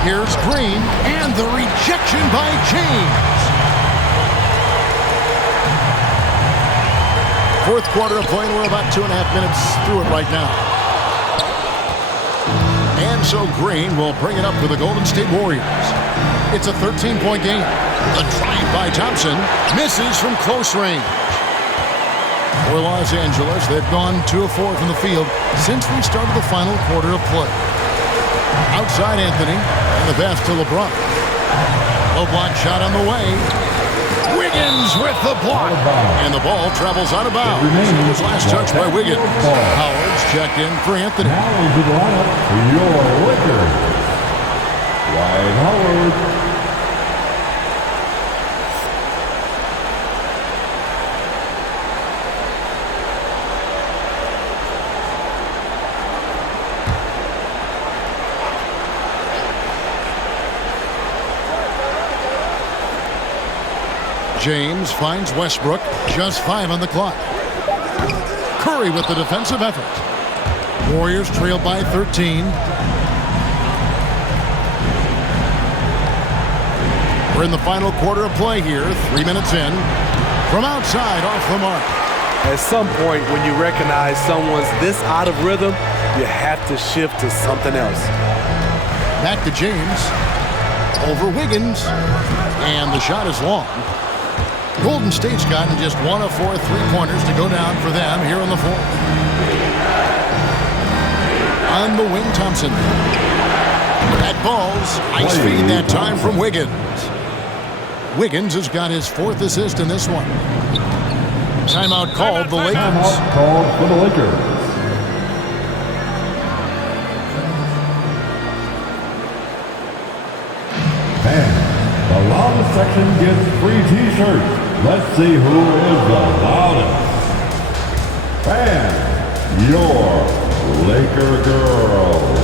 Here's Green, and the rejection by James. Fourth quarter of play, and we're about 2.5 minutes through it right now. And so Green will bring it up for the Golden State Warriors. It's a 13-point game. The drive by Thompson misses from close range. For Los Angeles, they've gone 2 of 4 from the field since we started the final quarter of play. Outside Anthony, and the pass to LeBron. Low block shot on the way. Wiggins with the block. And the ball travels out of bounds. It was last touched by Wiggins. Howard's checked in for Anthony. Now into the lineup for your Lakers. Dwight Howard. James finds Westbrook, just 5 on the clock. Curry with the defensive effort. Warriors trail by 13. We're in the final quarter of play here, 3 minutes in. From outside, off the mark. At some point, when you recognize someone's this out of rhythm, you have to shift to something else. Back to James. Over Wiggins. And the shot is long. Golden State's gotten just 1 of 4 three-pointers to go down for them here in the fourth. On the wing, Thompson. That ball's ice feed that time from Wiggins. Wiggins has got his 4th assist in this one. Timeout called the Lakers. Timeout called for the Lakers. And the loudest section gets free T-shirts. Let's see who is the loudest. And your Laker girls.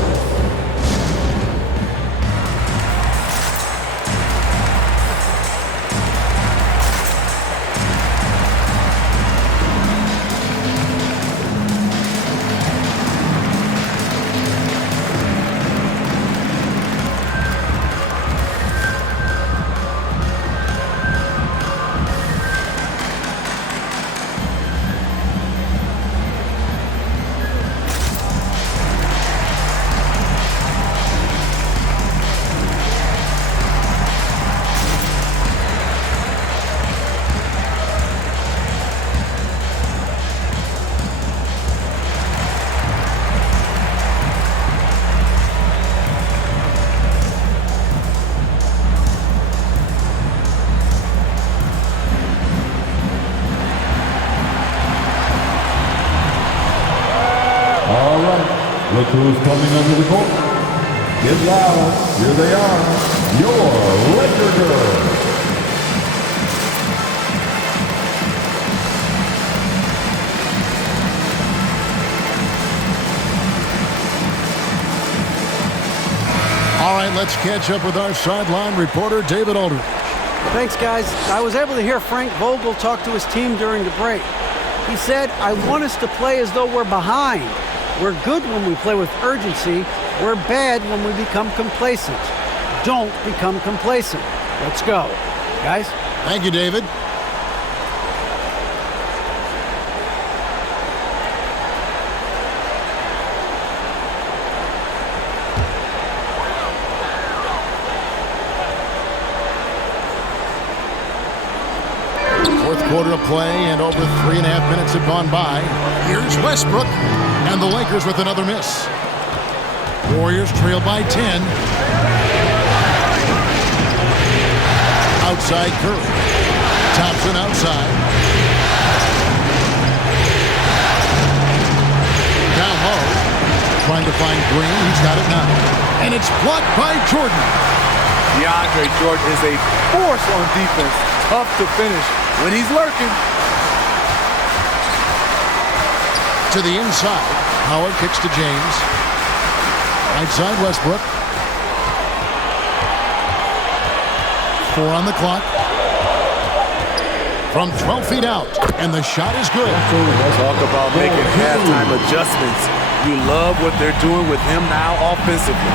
Look who's coming under the court. Get loud. Here they are. Your Laker girls. All right, let's catch up with our sideline reporter, David Aldridge. Thanks, guys. I was able to hear Frank Vogel talk to his team during the break. He said, I want us to play as though we're behind. We're good when we play with urgency. We're bad when we become complacent. Don't become complacent. Let's go. Guys? Thank you, David. Fourth quarter of play, and over 3.5 minutes have gone by. Here's Westbrook. And the Lakers with another miss. Warriors trail by 10. Outside Curry. Thompson outside. Down low. Trying to find Green. He's got it now. And it's blocked by Jordan. DeAndre Jordan is a force on defense. Tough to finish when he's lurking. To the inside. Howard kicks to James. Right side Westbrook. 4 on the clock. From 12 feet out. And the shot is good. Talk about making halftime adjustments. You love what they're doing with him now offensively.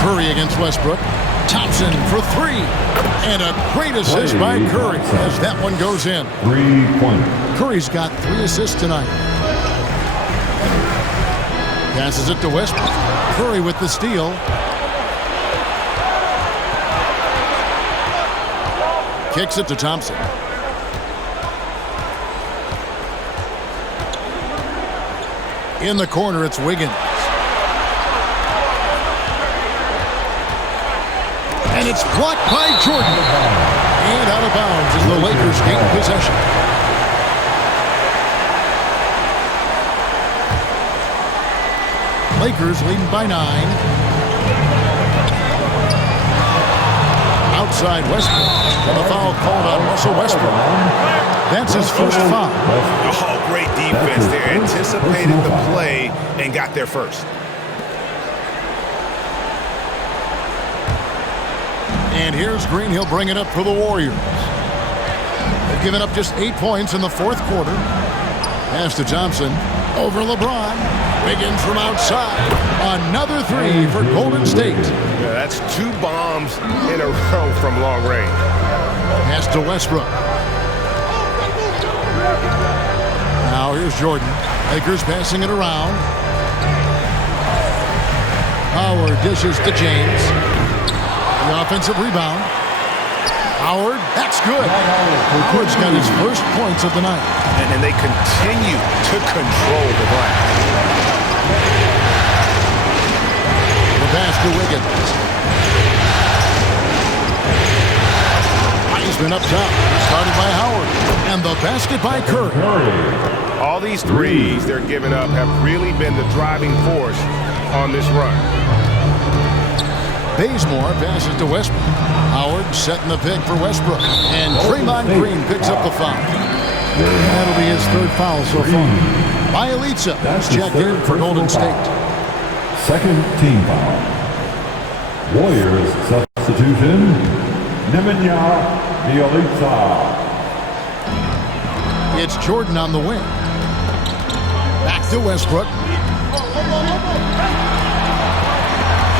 Curry against Westbrook. Thompson for 3. And a great assist by Curry as that one goes in. 3-point. Curry's got 3 assists tonight. Passes it to Westbrook. Curry with the steal. Kicks it to Thompson. In the corner, it's Wiggins. And it's blocked by Jordan. And out of bounds as the Lakers gain possession. Lakers leading by 9. Outside Westbrook. And a foul called on Russell Westbrook. That's his first foul. Oh, great defense there. Anticipated the play and got there first. And here's Green. He'll bring it up for the Warriors. They've given up just 8 points in the fourth quarter. Pass to Thompson. Over LeBron. Begins from outside. Another three for Golden State. Yeah, that's 2 bombs in a row from long range. Pass to Westbrook. Now here's Jordan. Lakers passing it around. Howard dishes to James. The offensive rebound. Howard, that's good. Howard's got his first points of the night. And they continue to control the glass. The pass to Wiggins. Wiseman up top. Started by Howard. And the basket by Curry. All these threes they're giving up have really been the driving force on this run. Bazemore passes to Westbrook. Howard setting the pick for Westbrook. And Draymond Green picks up the foul. That'll be his 3rd foul so far. Bielitsa is checked in for Golden State. Second team foul. Warriors substitution. Nemanja Bielitsa. It's Jordan on the wing. Back to Westbrook.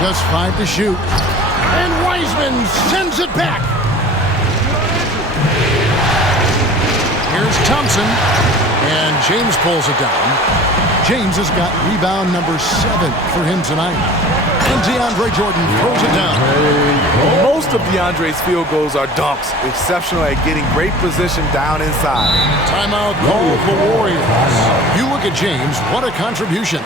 Just 5 to shoot. And Wiseman sends it back. Here's Thompson. And James pulls it down. James has got rebound number 7 for him tonight. And DeAndre Jordan throws it down. Most of DeAndre's field goals are dunks. Exceptional at getting great position down inside. Timeout call for Warriors. You look at James, what a contribution.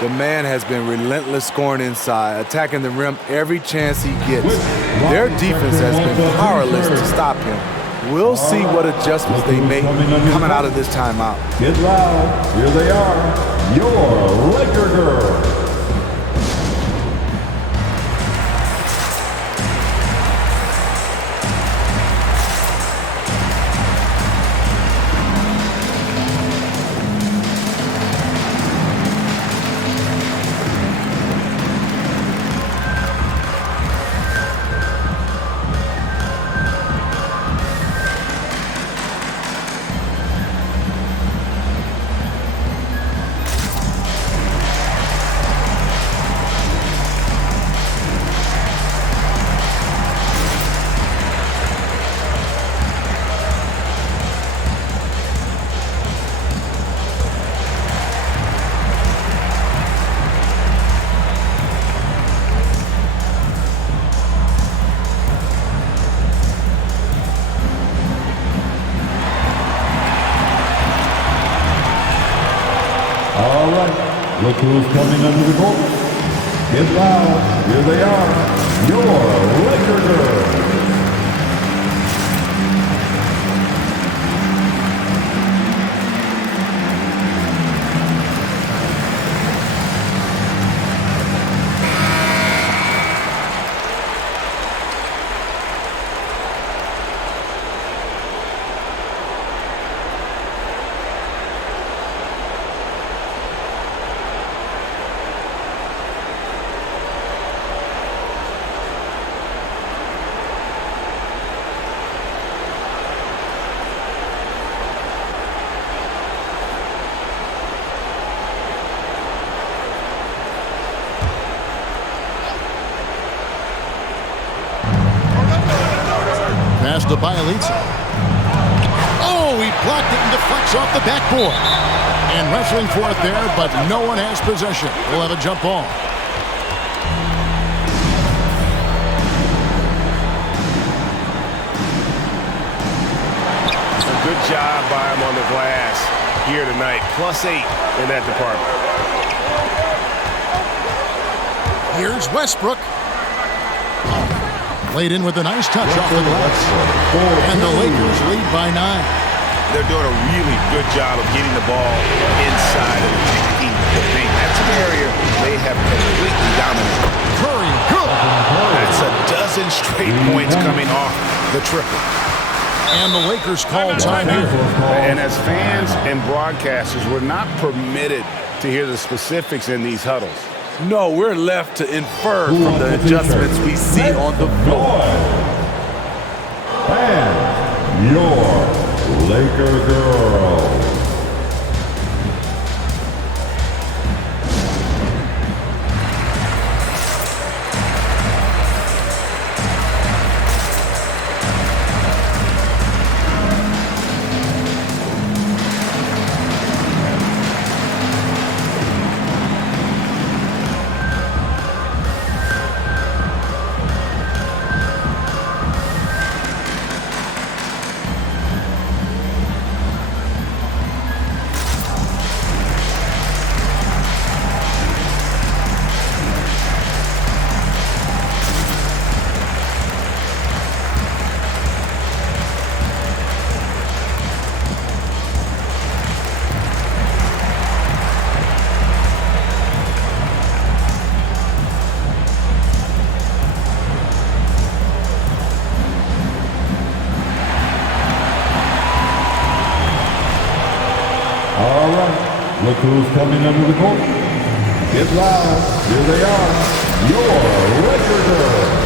The man has been relentless scoring inside, attacking the rim every chance he gets. Their defense has been powerless to stop him. We'll see what adjustments they make coming out of this timeout. Get loud. Here they are. Your Laker girls. All right, look who's coming under the goal. Get loud, here they are, your Laker girls. Pass to Bielitsa. Oh, he blocked it and deflects off the backboard. And wrestling for it there, but no one has possession. We'll have a jump ball. A good job by him on the glass here tonight. +8 in that department. Here's Westbrook. Laid in with a nice touch off the glass. And the Lakers lead by 9. They're doing a really good job of getting the ball inside and attacking the paint. That's an area they have completely dominated. Curry, good. That's a dozen straight points coming off the triple. And the Lakers call time here. And as fans and broadcasters, we're not permitted to hear the specifics in these huddles. No, we're left to infer from the adjustments we see on the floor. And your Laker girls. Look who's coming under the court. Get loud. Here they are. Your Lakers.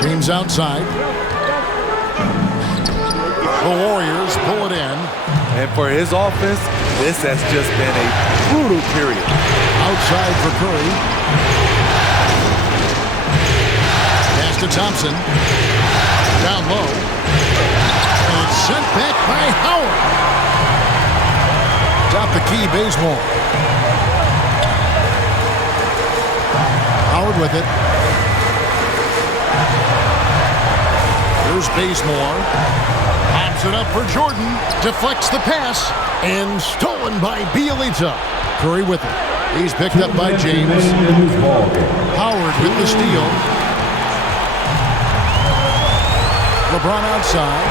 James outside. The Warriors pull it in. And for his offense, this has just been a brutal period. Outside for Curry. Pass to Thompson. Down low. And sent back by Howard. Top the key, Bazemore. Howard with it. Here's Bazemore. Pops it up for Jordan. Deflects the pass. And stolen by Bielitsa. Curry with it. He's picked up by James. Howard with the steal. LeBron outside.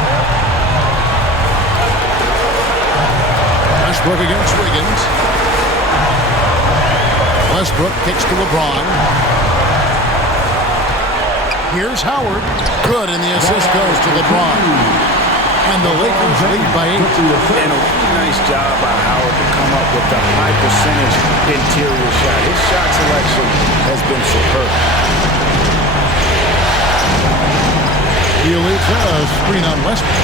Westbrook against Wiggins. Westbrook kicks to LeBron. Here's Howard. Good, and the assist goes to LeBron. And the Lakers lead by 8. And a nice job by Howard to come up with the high percentage interior shot. His shot selection has been superb. Bielitsa, a screen on Westbrook.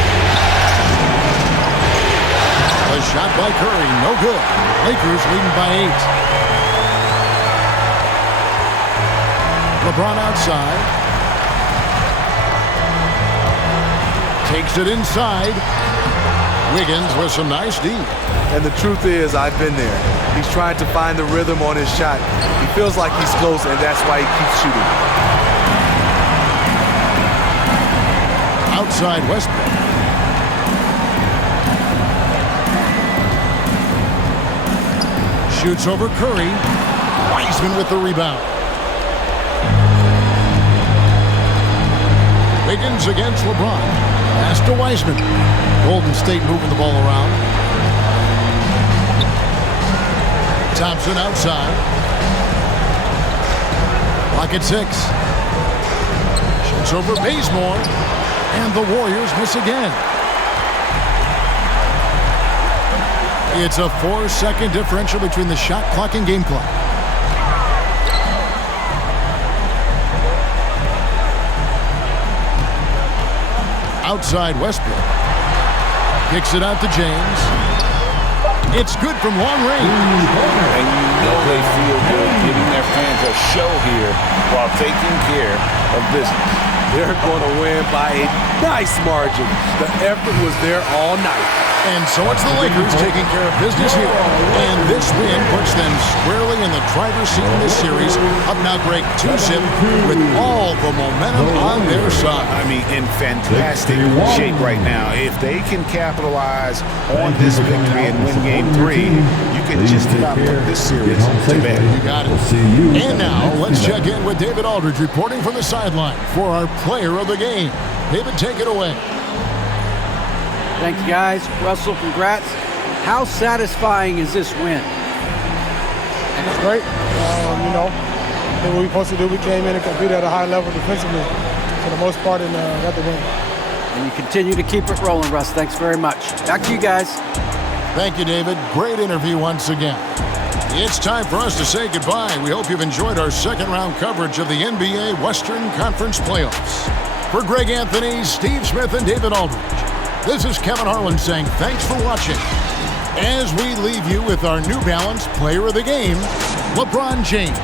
A shot by Curry, no good. Lakers leading by 8. LeBron outside. Takes it inside. Wiggins with some nice D. And the truth is, I've been there. He's trying to find the rhythm on his shot. He feels like he's close, and that's why he keeps shooting. Outside Westbrook. Shoots over Curry. Wiseman with the rebound. Wiggins against LeBron. Pass to Wiseman. Golden State moving the ball around. Thompson outside. Clock at 6. Shoots over Bazemore. And the Warriors miss again. It's a 4-second differential between the shot clock and game clock. Outside Westbrook. Kicks it out to James. It's good from long range. And you know they feel good giving their fans a show here while taking care of business. They're going to win by a nice margin. The effort was there all night. And so it's the Lakers taking care of business here. And this win puts them squarely in the driver's seat in this series. Up now, Greg, 2-zip with all the momentum on their side. I mean, in fantastic shape right now. If they can capitalize on this victory and win Game 3, you can just about put this series to bed. You got it. And now, let's check in with David Aldridge reporting from the sideline for our player of the game. David, take it away. Thank you, guys. Russell, congrats. How satisfying is this win? It's great. You know, what we supposed to do, we came in and competed at a high level defensively for the most part and got the win. And you continue to keep it rolling, Russ. Thanks very much. Back to you guys. Thank you, David. Great interview once again. It's time for us to say goodbye. We hope you've enjoyed our second round coverage of the NBA Western Conference Playoffs. For Greg Anthony, Steve Smith, and David Aldridge, this is Kevin Harlan saying thanks for watching as we leave you with our New Balance Player of the Game, LeBron James.